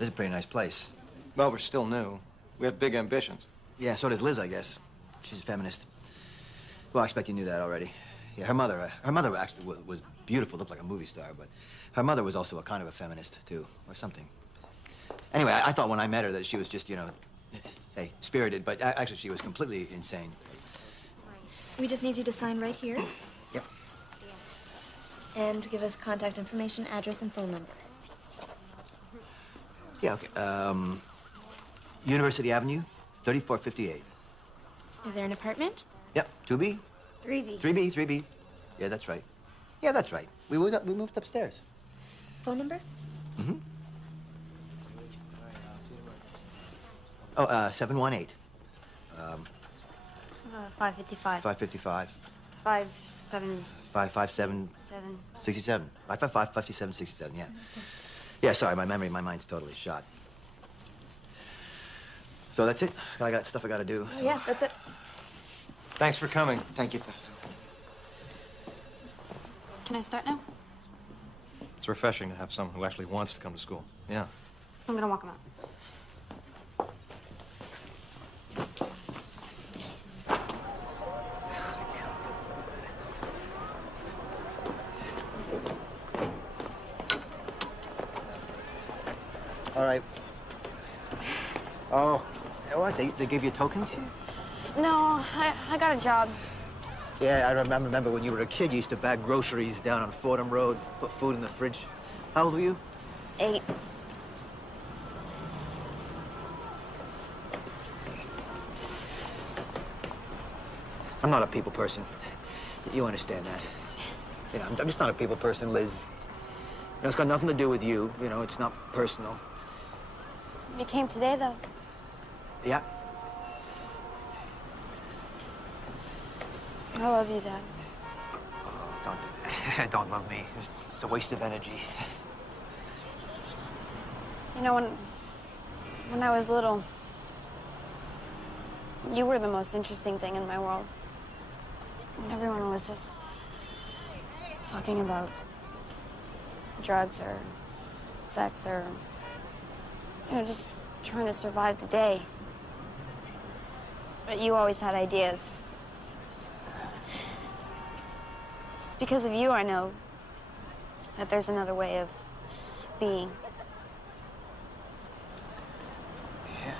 is a pretty nice place. Well, we're still new. We have big ambitions. Yeah, so does Liz, I guess. She's a feminist. Well, I expect you knew that already. Yeah, her mother actually was beautiful, looked like a movie star, but her mother was also a kind of a feminist, too, or something. Anyway, I thought when I met her that she was just, you know, hey, spirited, but actually she was completely insane. We just need you to sign right here. Yep. And give us contact information, address, and phone number. Yeah, okay. University Avenue, 3458. Is there an apartment? Yep, 2B? 3B. 3B. Yeah, that's right. Yeah, that's right. We moved upstairs. Phone number? Mm-hmm. Oh, 718. 555. 555. 557. 67. 555, 57, 67, yeah. Yeah, sorry, my mind's totally shot. So that's it. I got stuff I gotta do. Oh, yeah, that's it. Thanks for coming. Thank you. Can I start now? It's refreshing to have someone who actually wants to come to school. Yeah. I'm gonna walk him out. All right. Oh, what? They gave you tokens? No, I got a job. Yeah, I remember when you were a kid, you used to bag groceries down on Fordham Road, put food in the fridge. How old were you? 8. I'm not a people person. You understand that. You know, I'm just not a people person, Liz. You know, it's got nothing to do with you. You know, it's not personal. You came today, though. Yeah. I love you, Dad. Don't love me. It's a waste of energy. You know, when I was little, you were the most interesting thing in my world. And everyone was just talking about drugs or sex or, you know, just trying to survive the day. But you always had ideas. It's because of you I know that there's another way of being. Yeah.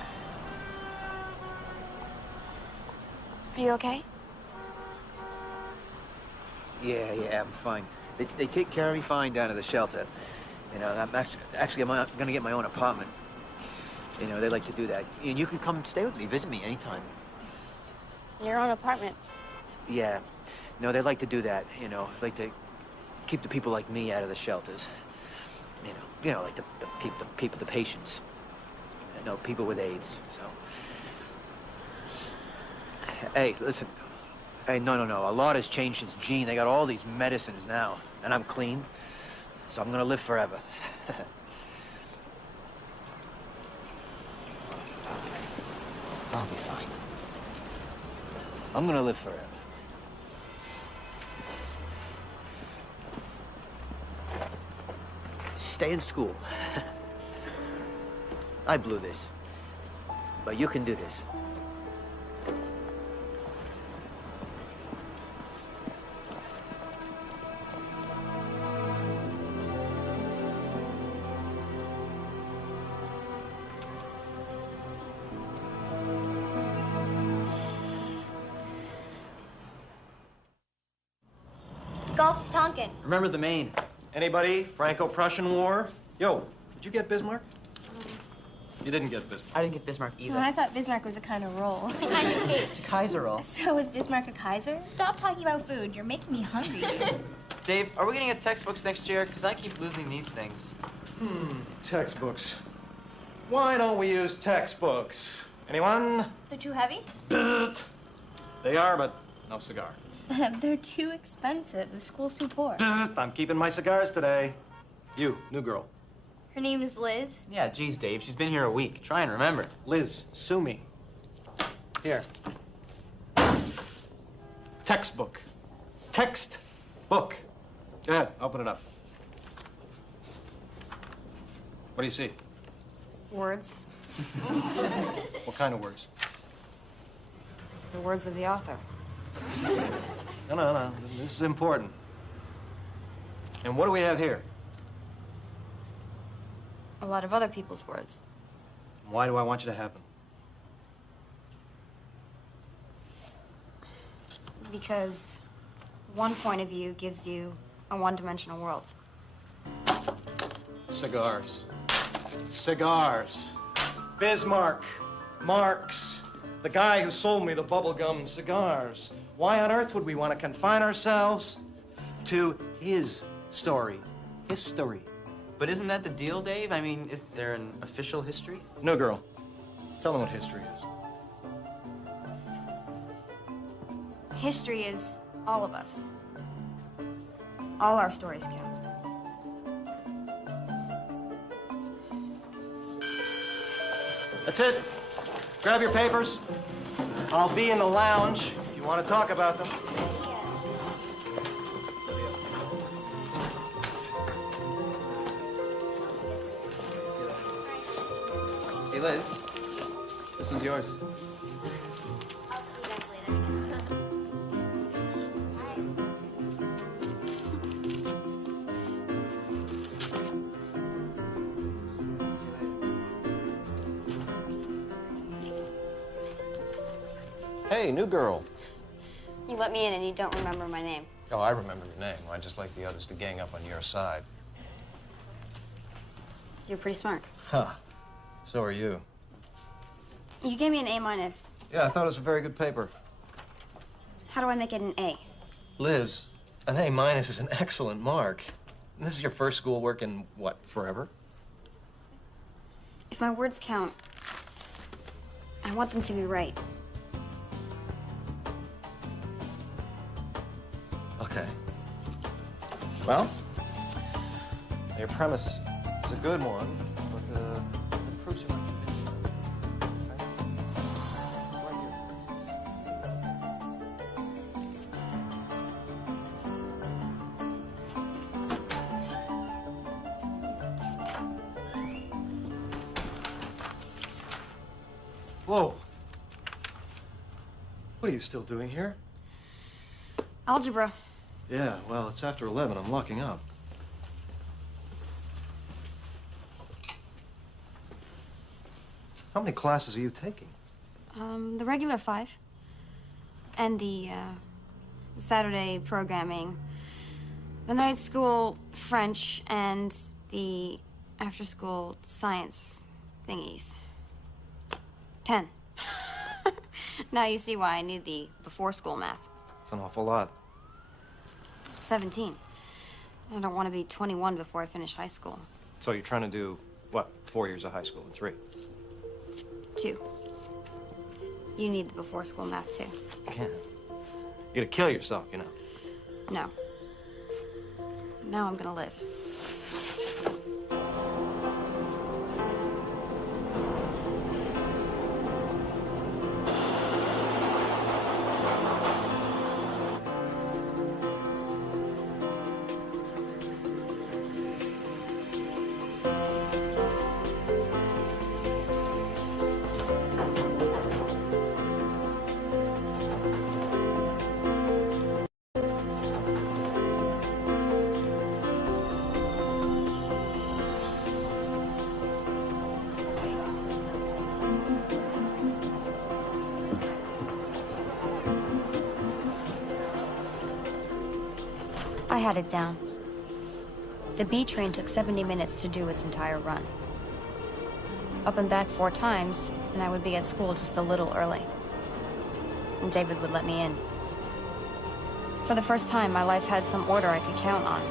Are you okay? Yeah, I'm fine. They take care of me fine down at the shelter. You know, I'm gonna get my own apartment. You know, they like to do that. And you can come stay with me, visit me anytime. Your own apartment? Yeah. No, they like to do that, you know. Like to keep the people like me out of the shelters. You know, like the patients. You know, people with AIDS, so. Hey, listen. Hey, no. A lot has changed since Gene. They got all these medicines now, and I'm clean, so I'm gonna live forever. I'll be fine. I'm gonna live forever. Stay in school. I blew this. But you can do this. Gulf of Tonkin. Remember the Maine. Anybody? Franco-Prussian War? Yo, did you get Bismarck? You didn't get Bismarck. I didn't get Bismarck either. Well, I thought Bismarck was a kind of roll. It's a kind of cake. It's a Kaiser roll. So was Bismarck a Kaiser? Stop talking about food. You're making me hungry. Dave, are we gonna get textbooks next year? Because I keep losing these things. Textbooks. Why don't we use textbooks? Anyone? They're too heavy? They are, but no cigar. They're too expensive. The school's too poor. I'm keeping my cigars today. You, new girl. Her name is Liz. Yeah, geez, Dave. She's been here a week. Try and remember. Liz, sue me. Here. Textbook. Textbook. Go ahead, open it up. What do you see? Words. What kind of words? The words of the author. No. This is important. And what do we have here? A lot of other people's words. Why do I want you to have them? Because one point of view gives you a one-dimensional world. Cigars. Cigars. Bismarck. Marx. The guy who sold me the bubblegum cigars. Why on earth would we want to confine ourselves to his story? History. But isn't that the deal, Dave? I mean, is there an official history? No, girl. Tell them what history is. History is all of us. All our stories count. That's it. Grab your papers. I'll be in the lounge if you want to talk about them. Hey, Liz. This one's yours. Hey, new girl. You let me in and you don't remember my name. Oh, I remember your name. I'd just like the others to gang up on your side. You're pretty smart. Huh. So are you. You gave me an A-. Yeah, I thought it was a very good paper. How do I make it an A? Liz, an A- is an excellent mark. And this is your first schoolwork in, what, forever? If my words count, I want them to be right. Okay. Well, your premise is a good one, but the proofs are not convincing. Whoa. What are you still doing here? Algebra. Yeah, well, it's after 11. I'm locking up. How many classes are you taking? The regular 5. And the Saturday programming. The night school French and the after-school science thingies. 10. Now you see why I need the before-school math. It's an awful lot. 17. I don't want to be 21 before I finish high school. So you're trying to do, what, 4 years of high school in 3? 2. You need the before-school math, too. Yeah. You're gonna kill yourself, you know. No. Now I'm gonna live. I had it down. The B train took 70 minutes to do its entire run. Up and back 4 times, and I would be at school just a little early. And David would let me in. For the first time, my life had some order I could count on.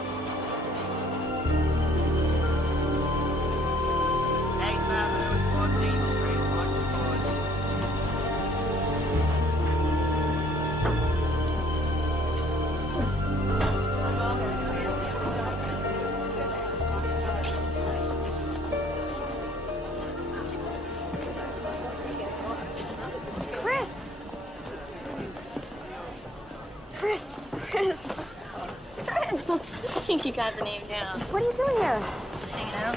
I think you got the name down. What are you doing here? Hanging out.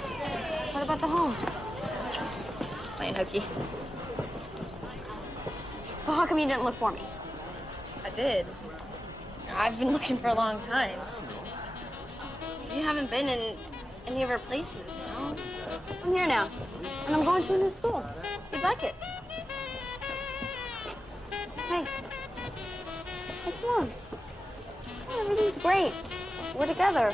What about the home? Playing hooky. So how come you didn't look for me? I did. I've been looking for a long time. It's just, you haven't been in any of our places, you know? I'm here now, and I'm going to a new school. You'd like it. Hey. Hey, come on. Oh, everything's great. We're together.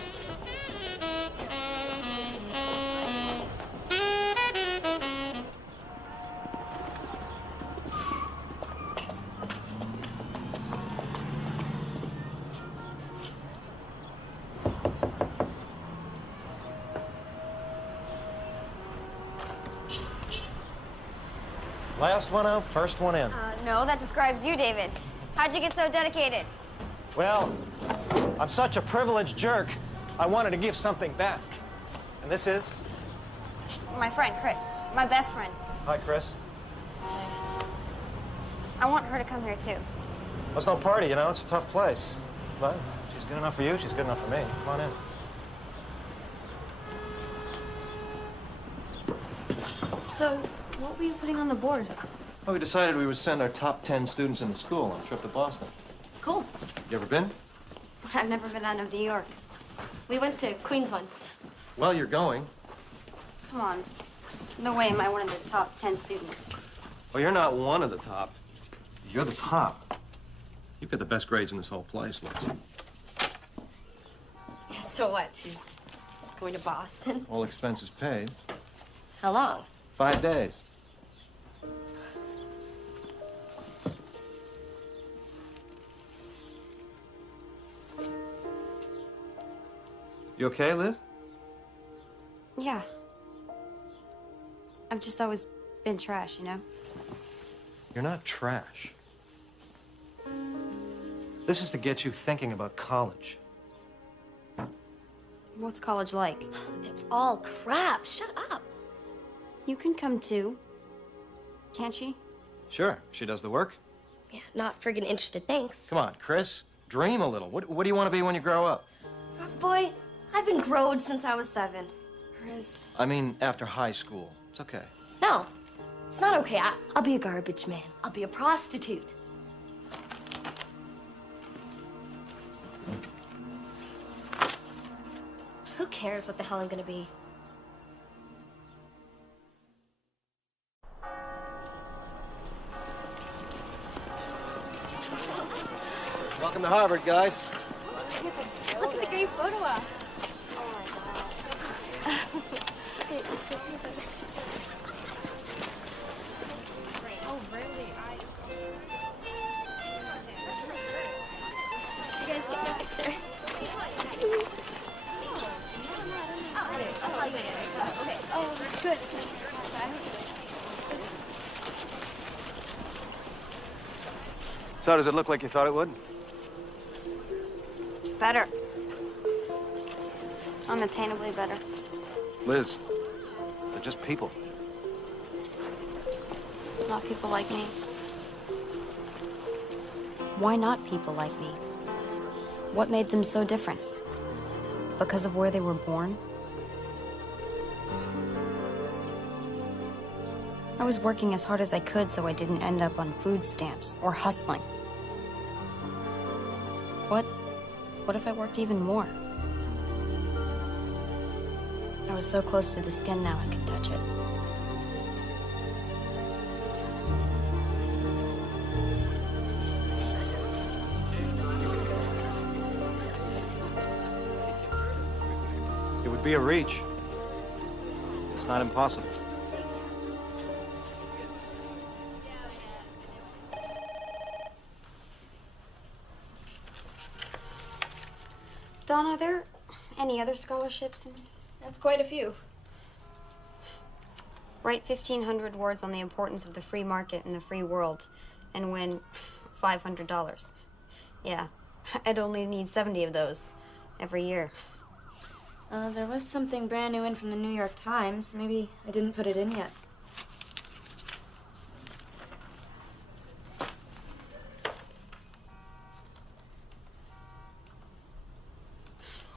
Last one out, first one in. No, that describes you, David. How'd you get so dedicated? Well, I'm such a privileged jerk, I wanted to give something back. And this is? My friend, Chris. My best friend. Hi, Chris. I want her to come here, too. Let's no party, you know, it's a tough place. But she's good enough for you, she's good enough for me. Come on in. So, what were you putting on the board? Well, we decided we would send our top 10 students in the school on a trip to Boston. Cool. You ever been? I've never been out of New York. We went to Queens once. Well, you're going. Come on. No way am I one of the top 10 students. Well, you're not one of the top. You're the top. You've got the best grades in this whole place, Liz. Yeah, so what? She's going to Boston? All expenses paid. How long? 5 days. You okay, Liz? Yeah. I've just always been trash, you know? You're not trash. This is to get you thinking about college. What's college like? It's all crap. Shut up. You can come too. Can't she? Sure, she does the work. Yeah, not friggin' interested, thanks. Come on, Chris. Dream a little. What do you want to be when you grow up? Boy, I've been growed since I was 7. Chris. I mean, after high school. It's okay. No, it's not okay. I'll be a garbage man. I'll be a prostitute. Who cares what the hell I'm gonna be? Welcome to Harvard, guys. Look at the great photo op. Oh, really? You guys get my picture? Okay. Oh, good. So, does it look like you thought it would? Better. Unattainably better. Liz, they're just people. Not people like me. Why not people like me? What made them so different? Because of where they were born? I was working as hard as I could so I didn't end up on food stamps or hustling. What if I worked even more? I was so close to the skin now I could touch it. would be a reach. It's not impossible. Dawn, are there any other scholarships? That's quite a few. Write 1,500 words on the importance of the free market and the free world and win $500. Yeah, I'd only need 70 of those every year. There was something brand new in from the New York Times. Maybe I didn't put it in yet.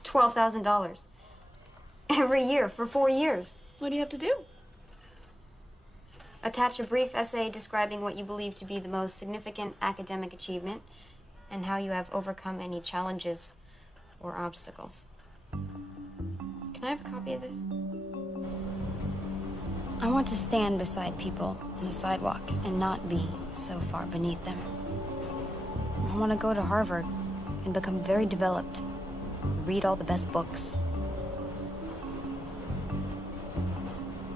$12,000 every year for 4 years. What do you have to do? Attach a brief essay describing what you believe to be the most significant academic achievement and how you have overcome any challenges or obstacles. Can I have a copy of this? I want to stand beside people on a sidewalk and not be so far beneath them. I want to go to Harvard and become very developed, read all the best books.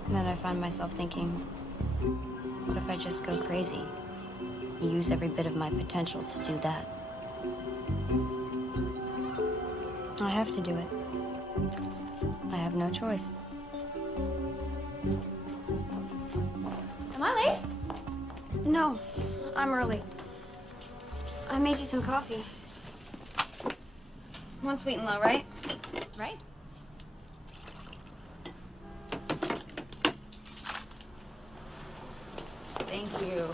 And then I find myself thinking, what if I just go crazy? Use every bit of my potential to do that. I have to do it. I have no choice. Am I late? No, I'm early. I made you some coffee. One sweet and low, right? Right. Thank you.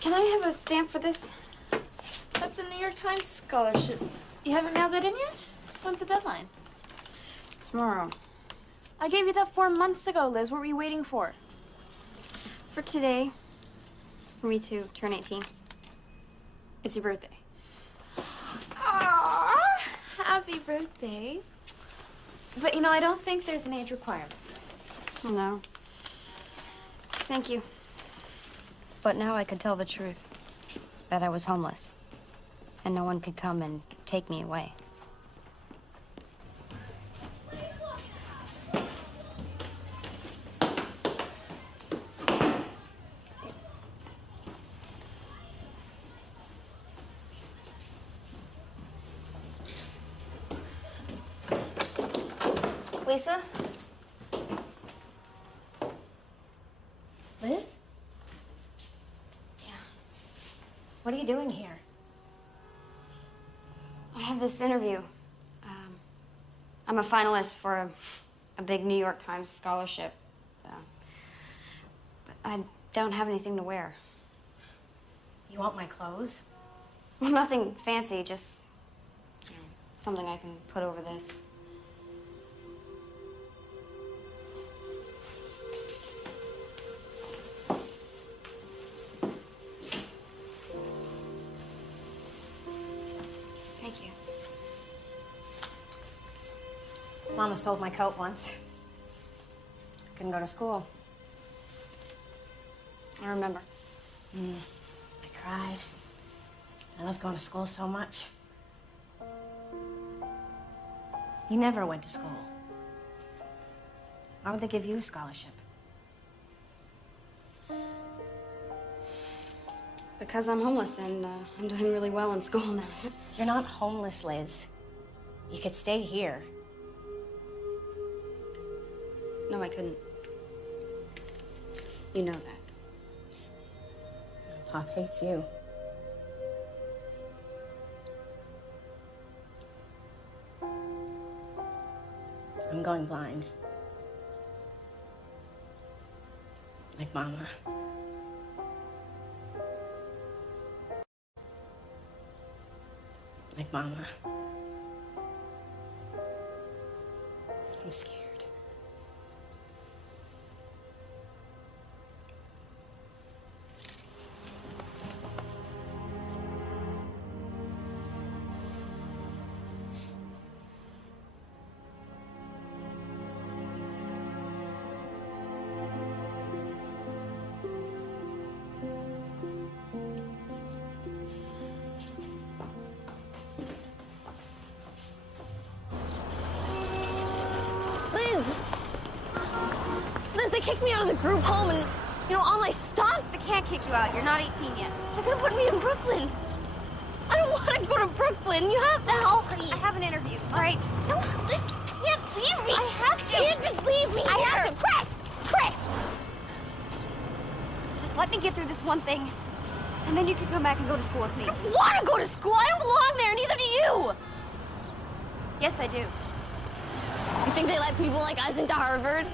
Can I have a stamp for this? That's the New York Times scholarship. You haven't mailed that in yet? When's the deadline? Tomorrow. I gave you that form months ago, Liz. What were you waiting for? For today. For me to turn 18. It's your birthday. Aww, happy birthday. But you know, I don't think there's an age requirement. No. Thank you. But now I could tell the truth. That I was homeless. And no one could come and take me away. Lisa? Liz? Yeah. What are you doing here? I have this interview. I'm a finalist for a big New York Times scholarship. But I don't have anything to wear. You want my clothes? Well, nothing fancy, just something I can put over this. Thank you. Mama sold my coat once. Couldn't go to school. I remember. I cried. I loved going to school so much. You never went to school. Why would they give you a scholarship? Because I'm homeless and I'm doing really well in school now. You're not homeless, Liz. You could stay here. No, I couldn't. You know that. Pop hates you. I'm going blind. Like Mama. Like Mama. I'm scared. kicked me out of the group home and, you know, all my stuff. They can't kick you out. You're not 18 yet. They're gonna put me in Brooklyn. I don't want to go to Brooklyn. You have to help me. I have an interview, all right? No, you can't leave me. I have to. You can't just leave me I here. have to. Chris! Just let me get through this one thing, and then you can come back and go to school with me. I don't want to go to school. I don't belong there. Neither do you. Yes, I do. You think they let people like us into Harvard?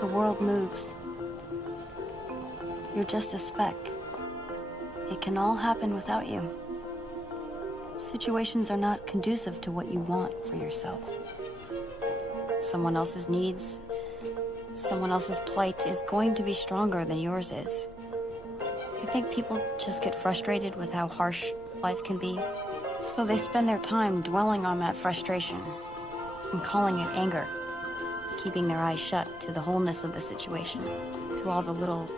The world moves. You're just a speck. It can all happen without you. Situations are not conducive to what you want for yourself. Someone else's needs, someone else's plight is going to be stronger than yours is. I think people just get frustrated with how harsh life can be, so they spend their time dwelling on that frustration and calling it anger, keeping their eyes shut to the wholeness of the situation, to all the little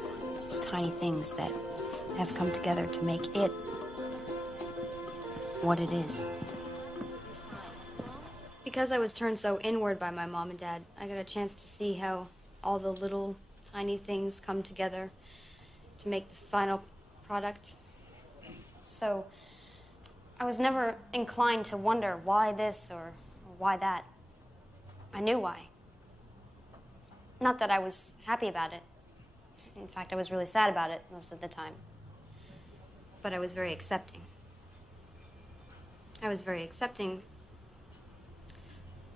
tiny things that have come together to make it what it is. Because I was turned so inward by my mom and dad, I got a chance to see how all the little tiny things come together to make the final product. So I was never inclined to wonder why this or why that. I knew why. Not that I was happy about it. In fact, I was really sad about it most of the time. But I was very accepting. I was very accepting.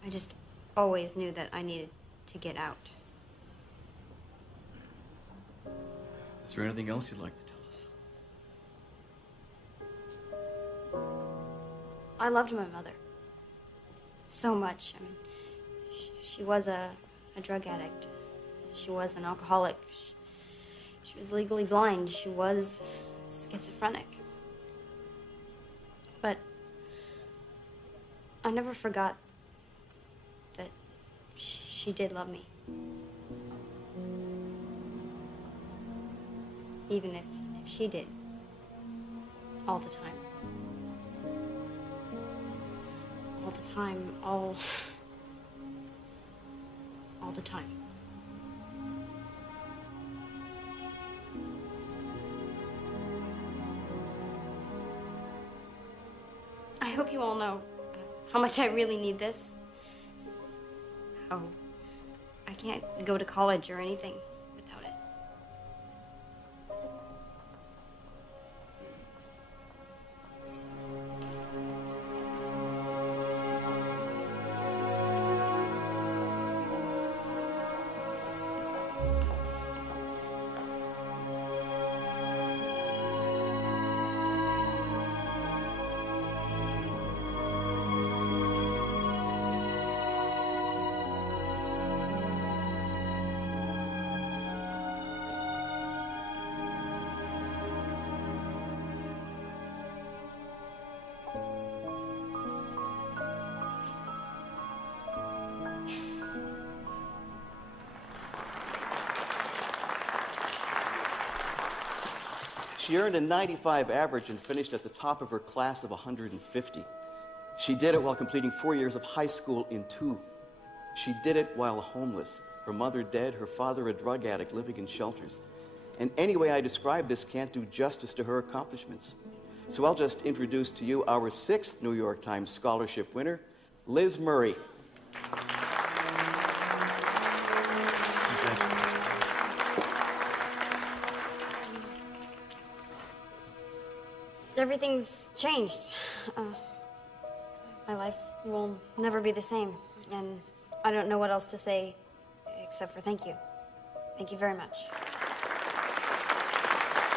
I just always knew that I needed to get out. Is there anything else you'd like to tell us? I loved my mother so much. I mean, she was a drug addict. She was an alcoholic. She was legally blind. She was schizophrenic. But I never forgot that she did love me. Even if she did. All the time. All the time, all the time. I hope you all know how much I really need this. Oh, I can't go to college or anything without it. She earned a 95 average and finished at the top of her class of 150. She did it while completing 4 years of high school in 2. She did it while homeless, her mother dead, her father a drug addict living in shelters. And any way I describe this can't do justice to her accomplishments. So I'll just introduce to you our 6th New York Times Scholarship winner, Liz Murray. Everything's changed. My life will never be the same, and I don't know what else to say except for thank you. Thank you very much.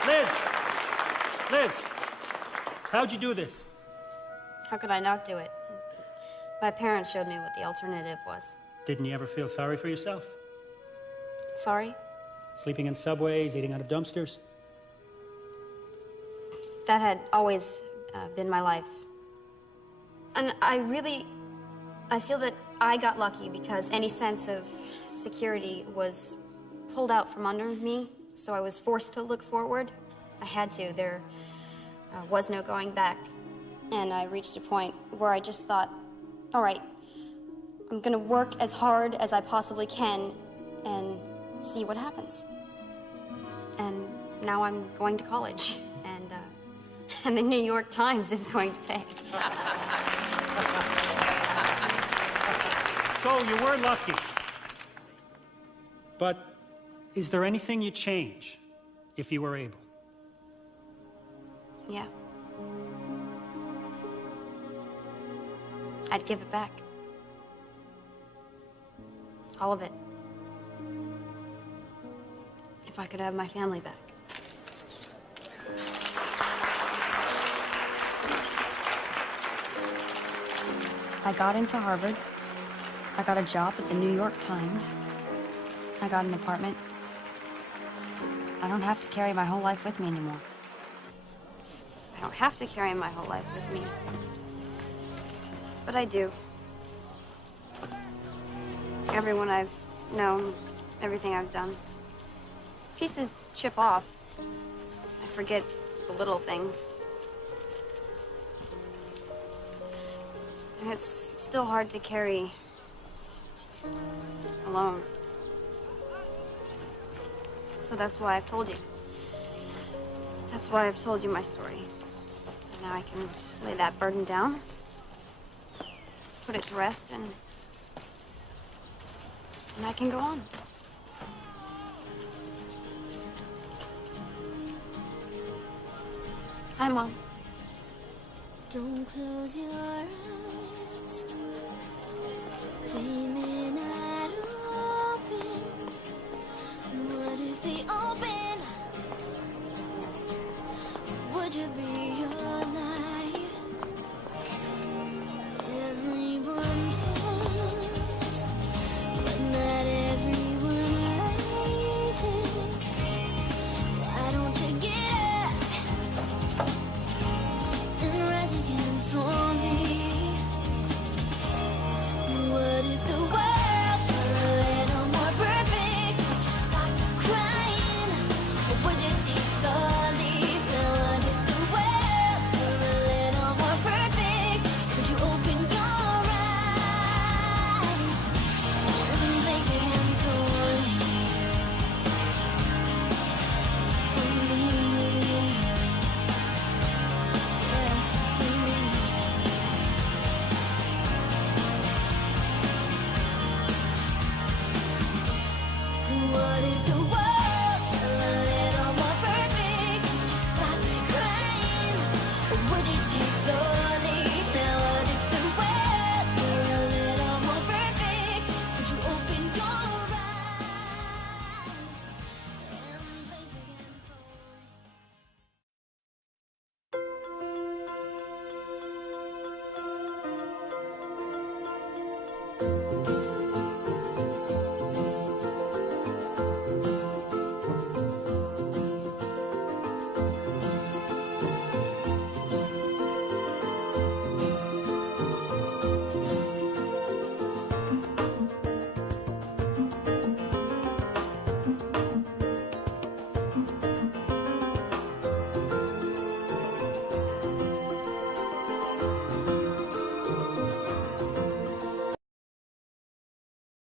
Liz! Liz! How'd you do this? How could I not do it? My parents showed me what the alternative was. Didn't you ever feel sorry for yourself? Sorry? Sleeping in subways, eating out of dumpsters? That had always been my life. And I feel that I got lucky because any sense of security was pulled out from under me, so I was forced to look forward. I had to. There was no going back. And I reached a point where I just thought, all right, I'm gonna work as hard as I possibly can and see what happens. And now I'm going to college, and the New York Times is going to pay. So you were lucky. But is there anything you'd change if you were able? Yeah. I'd give it back. All of it. If I could have my family back. I got into Harvard. I got a job at the New York Times. I got an apartment. I don't have to carry my whole life with me anymore. I don't have to carry my whole life with me. But I do. Everyone I've known, everything I've done. Pieces chip off. I forget the little things. And it's still hard to carry alone. So that's why I've told you. That's why I've told you my story. And now I can lay that burden down, put it to rest, and I can go on. Hi, Mom. Don't close your eyes.